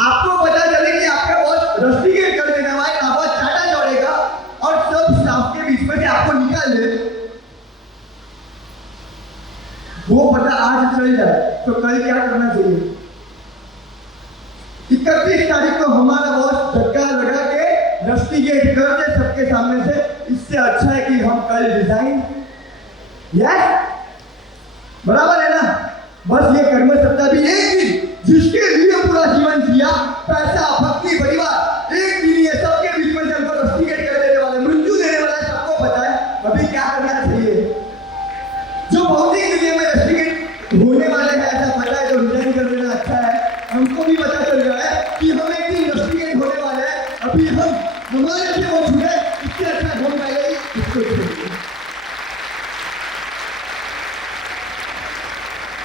आपको पता चले कि आपका बॉस रस्टिकेट कर देने वाला है, आपका चाटा चढ़ेगा और सब स्टाफ के बीच में से आपको निकाल दे, वो पता आज चल जाए तो कल क्या करना चाहिए? 31 तारीख को हमारा बॉस धक्का लगा के रस्टिकेट कर दे सबके सामने से, इससे अच्छा है कि हम कल रिजाइन। बराबर है ना? बस ये कर्म सत्ता भी एक दिन जिसके लिए पूरा जीवन जिया, पैसा भक्ति परिवार एक दिन ये सबके बीच में से हमको रस्टिकेट कर देने वाले, मृत्यु देने वाला है, सबको पता है। अभी क्या करना चाहिए? जो भौतिक दुनिया में रस्टिकेट होने वाले हैं ऐसा पता है तो रिजाइन कर देना अच्छा है। हमको भी पता चल रहा है कि हम एक दिन रस्टिकेट होने वाले हैं, अभी हम हमारे से वो छूटे, इससे अच्छा हम पहले ही इसको छोड़ेंगे।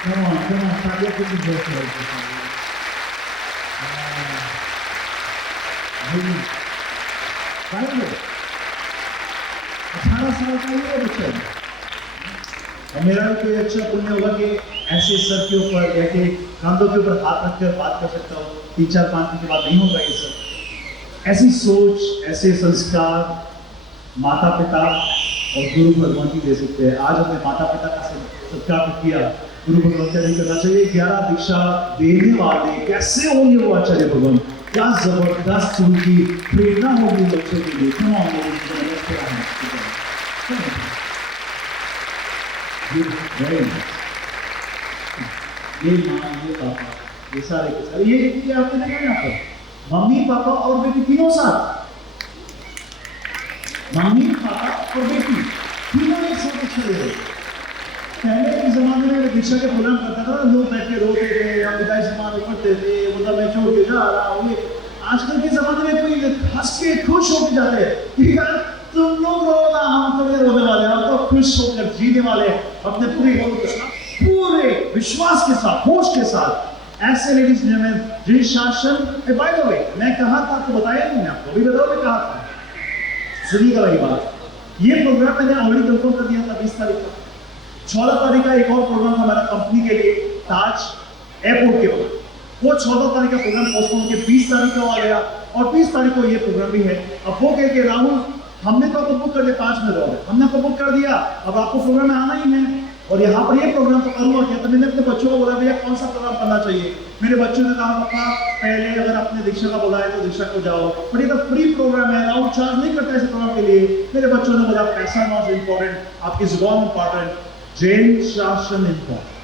Come on, Talia, put the joke right. 18 साल का ही है बच्चा। और मेरा भी कोई अच्छा पुण्य होगा कि ऐसे सर के ऊपर या कि कांधों के ऊपर हाथ रखकर बात कर सकता हूँ। 3-4-5 दिन के बाद नहीं होगा ये सब। ऐसी सोच, ऐसे संस्कार माता पिता और गुरु भगवान की दे सकते हैं। आज हमने माता पिता का सत्कार किया, गुरु भगवान का नहीं करना चाहिए। 11 दीक्षा देने वाले कैसे होंगे वो आचार्य भगवान, क्या जबरदस्त उनकी प्रेरणा होगी बच्चों के लिए। क्यों ये माँ ये पापा ये सारे के सारे ये आपने देखा यहाँ पर मम्मी पापा और बेटी तीनों साथ, मम्मी पापा और बेटी तीनों एक साथ खड़े हुए। पहले के जमाने में दीक्षा के प्रोग्राम करता था, लोग बैठ के रोते थे, हम विदाई समारोह करते थे, बोला मैं छोड़ के जा रहा हूँ। आजकल के जमाने में कोई हंस के खुश होकर जाते हैं कि यार तुम लोग रो ना, हम तो नहीं रोने वाले, हम तो खुश होकर जीने वाले अपने पूरे विश्वास के साथ, होश के साथ। ऐसे लेडीज ने जिन शासन बाय द वे मैं कहा था, आपको बताया नहीं, मैं आपको भी बताओ मैं कहा था, सुनिएगा वाली बात। ये प्रोग्राम मैंने ऑलरेडी कंफर्म कर दिया था 20 तारीख को। 14 तारीख का एक और प्रोग्राम था हमारा कंपनी के लिए ताज एयरपोर्ट के ऊपर, वो 14 तारीख का प्रोग्राम पोस्टपोन के 20 तारीख को आ गया और 20 तारीख को ये प्रोग्राम भी है। अब वो कह के राहुल हमने तो आपको बुक कर दिया 5 में रहोगे, हमने आपको बुक कर दिया, अब आपको प्रोग्राम में आना ही है और यहाँ पर ये प्रोग्राम तो करूँगा क्या। तो मैंने अपने बच्चों को बोला भैया कौन सा प्रोग्राम करना चाहिए। मेरे बच्चों ने कहा पापा पहले अगर आपने दीक्षा का बोला है तो दीक्षा को जाओ, पर ये तो फ्री प्रोग्राम है, राहुल चार्ज नहीं करता इस प्रोग्राम के लिए। मेरे बच्चों ने बोला पैसा नॉट इम्पोर्टेंट, आपकी जुबान इम्पोर्टेंट, जैन शासन इम्पोर्टेंट।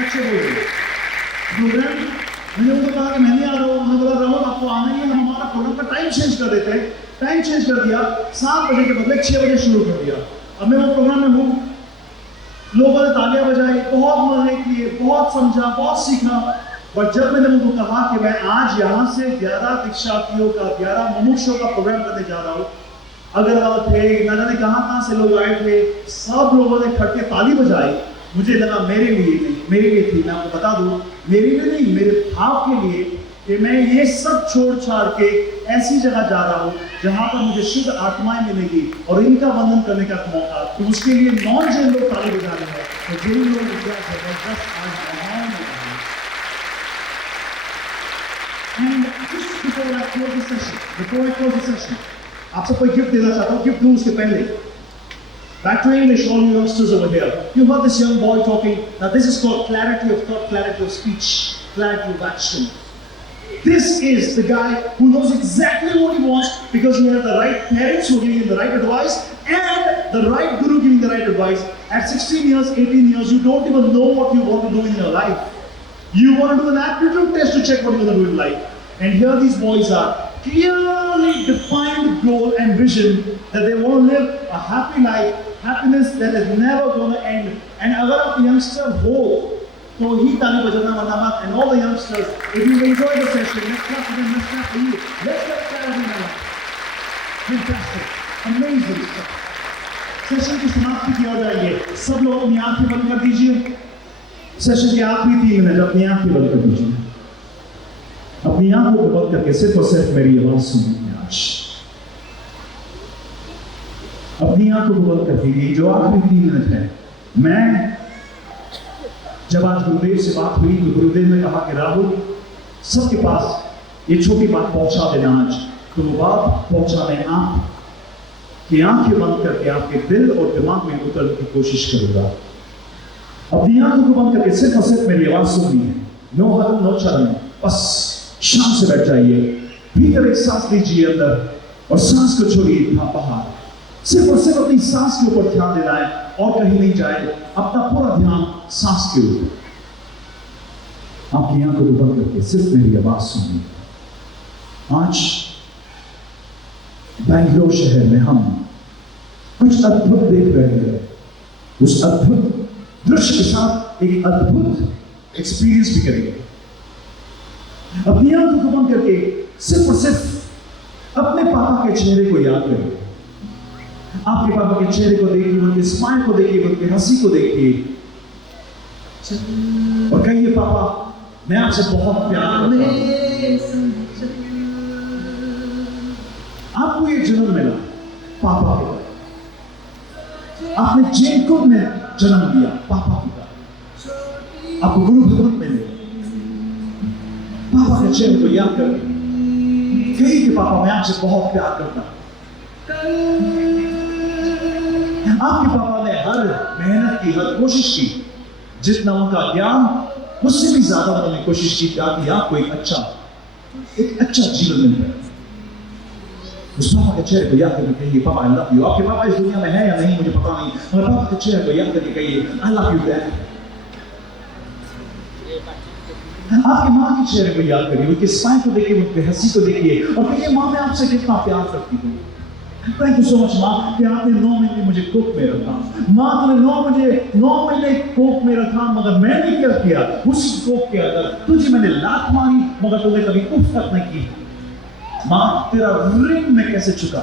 बच्चे बोले प्रोग्राम, मैंने उनको कहा कि मैं नहीं आ रहा हूँ, उन्होंने बोला राहुल आपको आना ही है, हम हमारा प्रोग्राम का टाइम चेंज कर देते हैं। टाइम चेंज कर दिया, 7 बजे के बदले 6 बजे शुरू कर दिया। अब मैं वो प्रोग्राम में हूँ, लोगों ने तालियां बजाई, बहुत मजे किए, बहुत समझा, बहुत सीखा। पर जब मैंने उनको कहा कि मैं आज यहाँ से 11 दीक्षार्थियों का 11 मुमुक्षुओं का प्रोग्राम करने जा रहा हूँ, अगरवाल थे, न जाने कहाँ से लोग आए थे, सब लोगों ने खड़ के ताली बजाई। मुझे लगा मेरे लिए नहीं, मेरे लिए थी, मैं आपको बता दूं मेरे लिए नहीं, मेरे भाव के लिए कि मैं ये सब छोड़ छाड़ के ऐसी जगह जा रहा हूँ जहाँ पर मुझे शुद्ध आत्माएं मिलेगी और इनका वंदन करने का मौका। तो उसके लिए नॉन जैन लोग ताली बजा रहे हैं, तो जैन लोग जबरदस्त आज महान हो रहे हैं। And just before I close the session, आप सबको गिफ्ट देना चाहता हूँ। गिफ्ट दूँ उसके पहले back to English, all you youngsters over here. You heard this young boy talking. Now this is called clarity of thought, clarity of speech, clarity of action. This is the guy who knows exactly what he wants because he has the right parents who are giving him the right advice and the right guru giving the right advice. At 16 years, 18 years, you don't even know what you want to do in your life. You want to do an aptitude test to check what you're going to do in life. And here these boys are, clearly defined goal and vision that they want to live a happy life, happiness that is never going to end. And agar aap youngster ho, to hi taali bajana warna mat. And all the youngsters, if you enjoy the session, let's clap for them, let's clap for you. Let's clap for them. Fantastic, amazing stuff. Session की समाप्ति की ओर जाएंगे। सब लोग अपनी आंखें बंद कर दीजिए। सेशन के आखिरी 3 मिनट अपनी आंखें बंद कर दीजिए। अपनी आंखों को बंद करके सिर्फ और सिर्फ मेरी आवाज सुनिए। आज अपनी आंखों को बंद करके ये जो आखिरी 3 मिनट है, मैं जब आज गुरुदेव से बात हुई तो गुरुदेव ने कहा कि राहुल, सबके पास ये छोटी बात पहुंचा देना आज। तो वो बात पहुंचाने आपकी आंखें बंद करके आपके दिल और दिमाग में उतरने की कोशिश करूंगा। अपनी आंखों को बंद करके सिर्फ और सिर्फ मेरी आवाज सुननी है। नो हल नो चलन, बस शांत से बैठ जाइए। भीतर एक सांस लीजिए अंदर और सांस को छोड़िए बाहर। सिर्फ और सिर्फ अपनी सांस के ऊपर ध्यान देना है और कहीं नहीं जाए। अपना पूरा ध्यान सांस के ऊपर। आपकी आंखों को बंद करके सिर्फ मेरी आवाज सुनिए। आज बेंगलोर शहर में हम कुछ अद्भुत देख रहे हैं। उस अद्भुत दृश्य के साथ एक अद्भुत एक्सपीरियंस भी करेंगे। अपनी आंखों को बंद करके सिर्फ और सिर्फ अपने पापा के चेहरे को याद करिए। आपके पापा के चेहरे को देखिए, उनके स्माइल को देखिए, उनकी हंसी को देखिए और कहिए, पापा मैं आपसे बहुत प्यार करता हूं। आपको ये जन्म मिला पापा के द्वारा। आपने जैकोब में जन्म लिया पापा के द्वारा। आपको गुरु भगवत मिले। पापा के चेहरे को याद करिए, कहिए कि पापा मैं आपसे बहुत प्यार करता हूं। आपके पापा ने हर मेहनत की, हर कोशिश की, जितना उनका ज्ञान मुझसे भी ज्यादा उन्होंने कोशिश की ताकि आपको एक अच्छा जीवन मिल जाए। उस पापा के चेहरे को याद करके कहिए, पापा आई लव यू। आपके पापा इस दुनिया में है या नहीं मुझे पता नहीं, मगर पापा के चेहरे को याद करके कहिए, आई लव यू डैड। आपकी माँ के चेहरे को याद करिए, उनके स्माइल को देखिए, उनकी हंसी को देखिए और कहिए, माँ मैं आपसे कितना प्यार करती हूँ। थैंक यू सो मच माँ कि आपने 9 महीने मुझे कोख में रखा। माँ तुमने 9 महीने कोख में रखा, मगर मैंने क्या किया? उसी कोख के अंदर तुझे मैंने लात मारी, मगर तुमने कभी उफ तक नहीं की। माँ तेरा ऋण मैं कैसे चुका?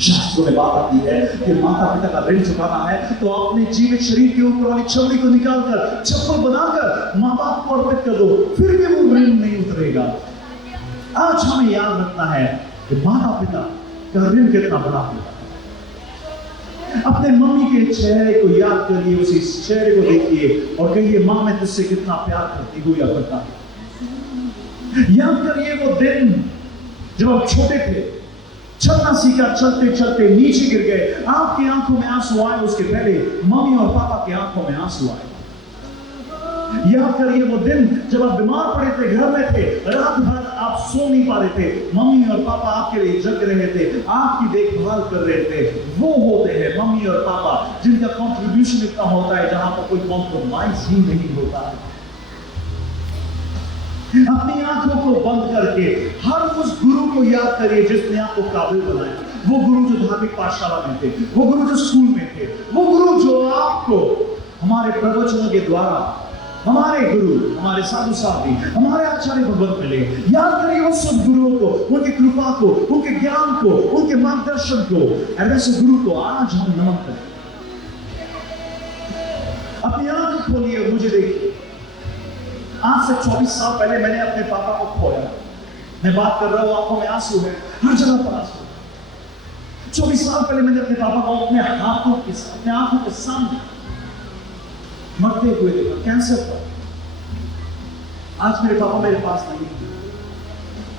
शास्त्रों में बात आती है कि माता पिता का ऋण चुकाना है तो अपने जीवित शरीर के ऊपर वाली छवरी को निकालकर, चप्पल बनाकर माँ बाप को अर्पित कर दो, फिर भी वो ऋण नहीं उतरेगा। आज हमें याद रखना है कि माता पिता का ऋण कितना बड़ा होगा। अपने मम्मी के चेहरे को याद करिए, उसी चेहरे को देखिए और कहिए, माँ मैं तुझसे कितना प्यार करती हूँ या करता हूँ। याद करिए वो दिन जब आप छोटे थे, चलना सीखा, चलते चलते नीचे गिर गए, आपकी आंखों में आंसू आए, उसके पहले मम्मी और पापा की आंखों में आंसू आए। याद करिए वो दिन जब आप बीमार पड़े थे, घर में थे, रात भर आप सो नहीं पा रहे थे, मम्मी और पापा आपके लिए जग रहे थे, आपकी देखभाल कर रहे थे। वो होते हैं मम्मी और पापा जिनका कंट्रीब्यूशन इतना होता है जहां पर कोई कॉम्प्रोमाइज ही नहीं होता है। अपनी आंखों को बंद करके हर उस गुरु को याद करिए जिसने आपको काबिल बनाया। वो गुरु जो धार्मिक पाठशाला में थे, वो गुरु जो स्कूल में थे, वो गुरु जो आपको हमारे प्रवचनों के द्वारा, हमारे गुरु, हमारे साधु साथी, हमारे आचार्य भगवत मिले। याद करिए उन सब गुरुओं को, उनकी कृपा को, उनके ज्ञान को, उनके मार्गदर्शन को। ऐसे गुरु को आज हम नमन करें। अपनी आंख खोलिए, मुझे देखिए। आज से 24 साल पहले मैंने अपने पापा को खोया। मैं बात कर रहा हूं, आंखों में आंसू है, हर जगह पर आंसू। 24 साल पहले मैंने अपने पापा को अपने हाथों के, अपने आंखों के सामने मरते हुए देखा, कैंसर पर। आज मेरे पापा मेरे पास नहीं है,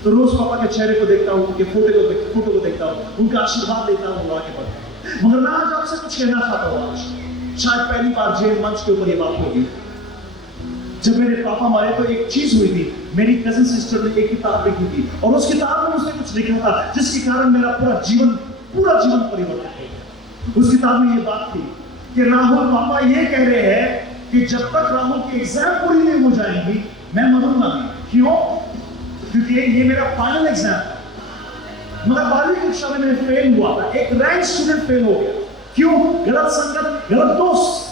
तो रोज पापा के चेहरे को देखता हूं, उनके फोटो को देखता हूं, उनका आशीर्वाद लेता हूं आगे बढ़ता। मगर मैं आज आपसे कुछ कहना चाहता हूं। आज शायद पहली बार जेल मंच के ऊपर ये बात होगी। जब मेरे पापा मरे तो एक चीज हुई थी, मेरी कजिन सिस्टर ने एक किताब लिखी थी और उस किताब में उसने कुछ लिखा था जिसके कारण मेरा पूरा जीवन परिवर्तन हो गया। उस किताब में ये बात थी कि राहुल, पापा ये कह रहे हैं कि जब तक राहुल की एग्जाम पूरी नहीं हो जाएगी मैं मरूंगा नहीं। क्यों? क्योंकि ये मेरा फाइनल एग्जाम था। मगर 12वीं कक्षा में मैं फेल हुआ था, एक रैंक स्टूडेंट फेल हो गया। क्यों? गलत संगत, गलत दोस्त,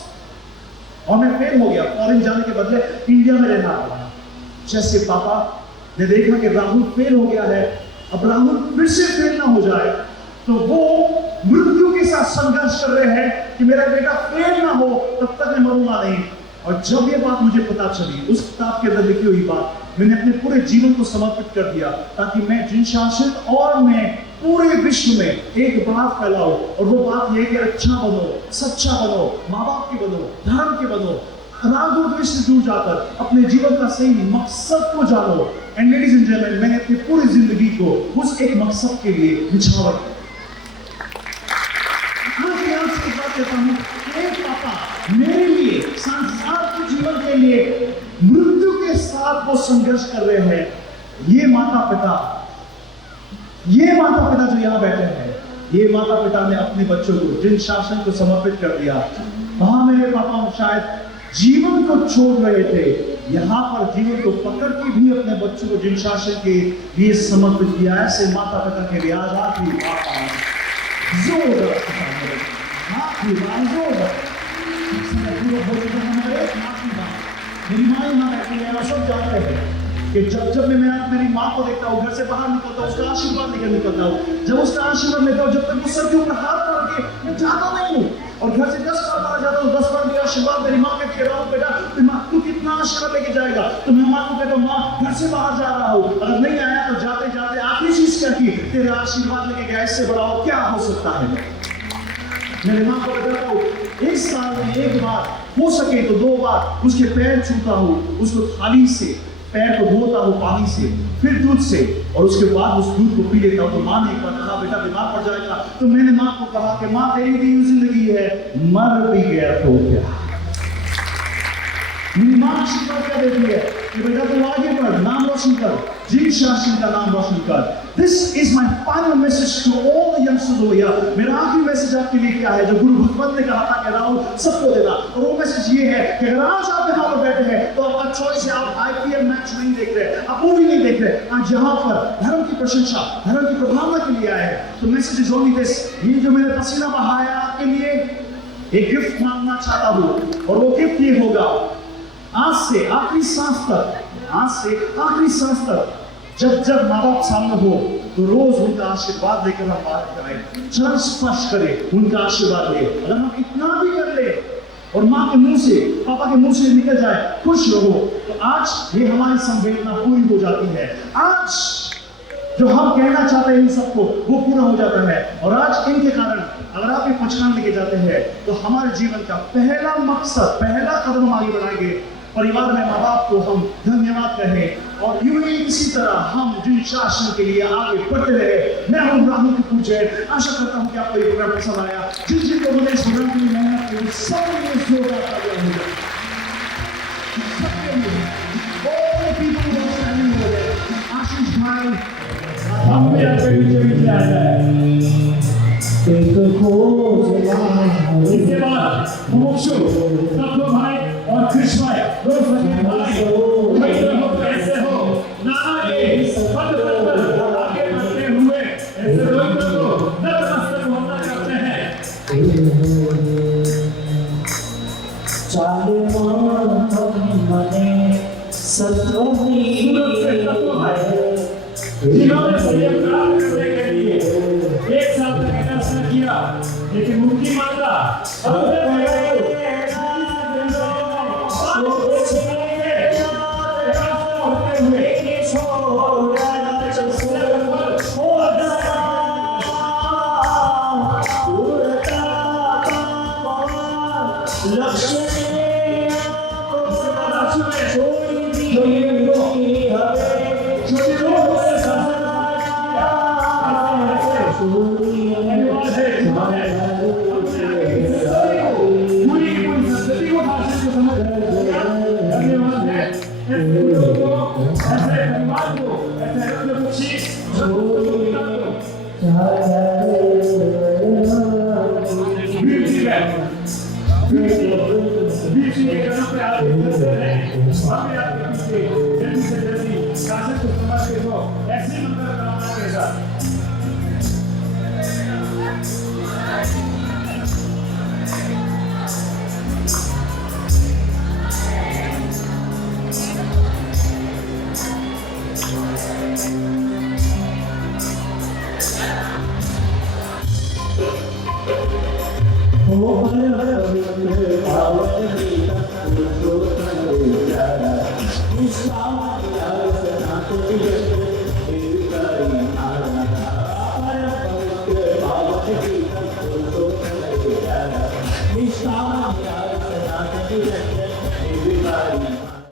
और मैं फेल हो गया। फॉरेन जाने के बदले इंडिया में रहना पड़ा। जैसे पापा ने देखा कि राहुल फेल हो गया है, अब राहुल फिर से फेल ना हो जाए, तो वो मृत्यु के साथ संघर्ष कर रहे हैं कि मेरा बेटा फेल ना हो, तब तक मैं मरूंगा नहीं। और जब ये बात मुझे पता चली, उस किताब के अंदर लिखी हुई बात, मैंने अपने पूरे जीवन को समर्पित कर दिया ताकि मैं जिन शासित और मैं पूरे विश्व में एक बात फैलाऊं। और वो बात ये कि अच्छा बनो, सच्चा बनो, माँ बाप के बनो, धर्म के बनो, राग और द्वेष से दूर जाकर अपने जीवन का सही मकसद को जानो। एंड लेडीज एंड जेंटलमैन, मैंने अपनी पूरी जिंदगी को उस एक मकसद के लिए निछावर किया। आज मैं आपसे एक बात कहता हूँ, एक पापा मेरे लिए संसार के जीवन के लिए मृत्यु के साथ वो संघर्ष कर रहे हैं। ये माता पिता जो यहाँ बैठे हैं, ये माता पिता ने अपने बच्चों को जिन शासन को समर्पित कर दिया, वहां मेरे पापा शायद जीवन को छोड़ रहे थे, यहाँ पर जीवन को पकड़ के भी अपने बच्चों को जिन शासन के लिए समर्पित किया। ऐसे माता पिता के लिए आज आखिरी बात मेरी माँ यहाँ बैठी है और सब जानते हैं कि जब मैं मेरी माँ को देखता हूँ, घर से बाहर निकलता हूँ, उसका आशीर्वाद लेकर निकलता हूँ। जब उसका आशीर्वाद लेता हूँ, जब तक वो सर के ऊपर हाथ मार के मैं जाता नहीं हूँ। और घर से 10 बार बाहर जाता हूँ, 10 बार मेरा आशीर्वाद मेरी माँ के कह रहा हूँ, बेटा तू कितना आशीर्वाद लेके जाएगा? तो मैं माँ को कहता हूँ, माँ घर से बाहर जा रहा हूँ, अगर नहीं आया तो जाते जाते आखिरी चीज क्या की, तेरा आशीर्वाद लेके गया, इससे बड़ा और क्या हो सकता है। मेरे माँ को कहता हूँ, इस साल में एक बार, हो सके तो 2 बार उसके पैर छूता हूँ, उसको थाली से पैर को धोता हूँ पानी से, फिर दूध से, और उसके बाद उस दूध को पी लेता हूँ। तो माँ ने एक बार कहा, बेटा बीमार पड़ जाएगा। तो मैंने माँ को कहा कि माँ तेरी दी जिंदगी है, मर भी गया तो क्या। मेरी माँ आशीर्वाद क्या देती है कि बेटा तू आगे बढ़, नाम रोशन कर, जिन शासन का नाम रोशन कर। This is my final message to all the youngsters over here. मेरा आखिरी मैसेज आपके लिए क्या है, जो गुरु भगवत ने कहा था कि राहुल सबको देना, और वो मैसेज ये है कि अगर आज आप यहाँ पर बैठे हैं तो आपका चॉइस है, आप IPL मैच नहीं देख रहे, आप मूवी नहीं देख रहे, आज यहाँ पर धर्म की प्रशंसा, धर्म की प्रभावना के लिए आए हैं। तो मैसेज इज ओनली दिस, ये जो मैंने पसीना बहाया आपके लिए, एक गिफ्ट मांगना चाहता हूँ, और वो गिफ्ट ये होगा, आज से आखिरी सांस तक जब माँ बाप सामने हो तो रोज उनका आशीर्वाद लेकर हम बात करें, चरण स्पर्श करें, उनका आशीर्वाद ले। अगर हम इतना भी कर ले और माँ के मुंह से, पापा के मुंह से निकल जाए खुश रहो, तो आज ये हमारी संवेदना पूरी हो जाती है। आज जो हम कहना चाहते हैं इन सबको, वो पूरा हो जाता है। और आज इनके कारण अगर आप ये पहचान लेके जाते हैं तो हमारे जीवन का पहला मकसद, पहला कदम हम आगे बढ़ाएंगे। परिवार में माँ बाप को हम धन्यवाद कहें, और यूं ही इसी तरह हम जिन शासन के लिए आगे बढ़ते रहे। मैं हूं राहुल कपूर। आशा करता हूं कि आपको ये प्रोग्राम पसंद आया। जिन लोगों ने इस प्रोग्राम के लिए मेहनत की, सबके लिए जोरदार तालियां हो जाए। सबके लिए, all the people who are standing over there, आशीष भाई, हम भी आपके बीच आ जाए। इसके बाद मुमुक्षु तत्व भाई और कृष्ण भाई, रोज भाई ऐसे हो नाना के पद पर आगे बढ़ते हुए ऐसे रोहित को नतमस्तक होना चाहते हैं। चाले मने सत्वही जिन्होंने संयम प्राप्त करने के लिए 1 साल तक ऐसा किया, लेकिन उनकी माता ऐसे मंत्र कराना के साथ हो परम पवित्र पावन गीता पुरुषोत्तम प्यारा निष्काम न्याय सनातन यज्ञ निर्कारी नारा परम पवित्र पावन गीता पुरुषोत्तम प्यारा निष्काम न्याय सनातन यज्ञ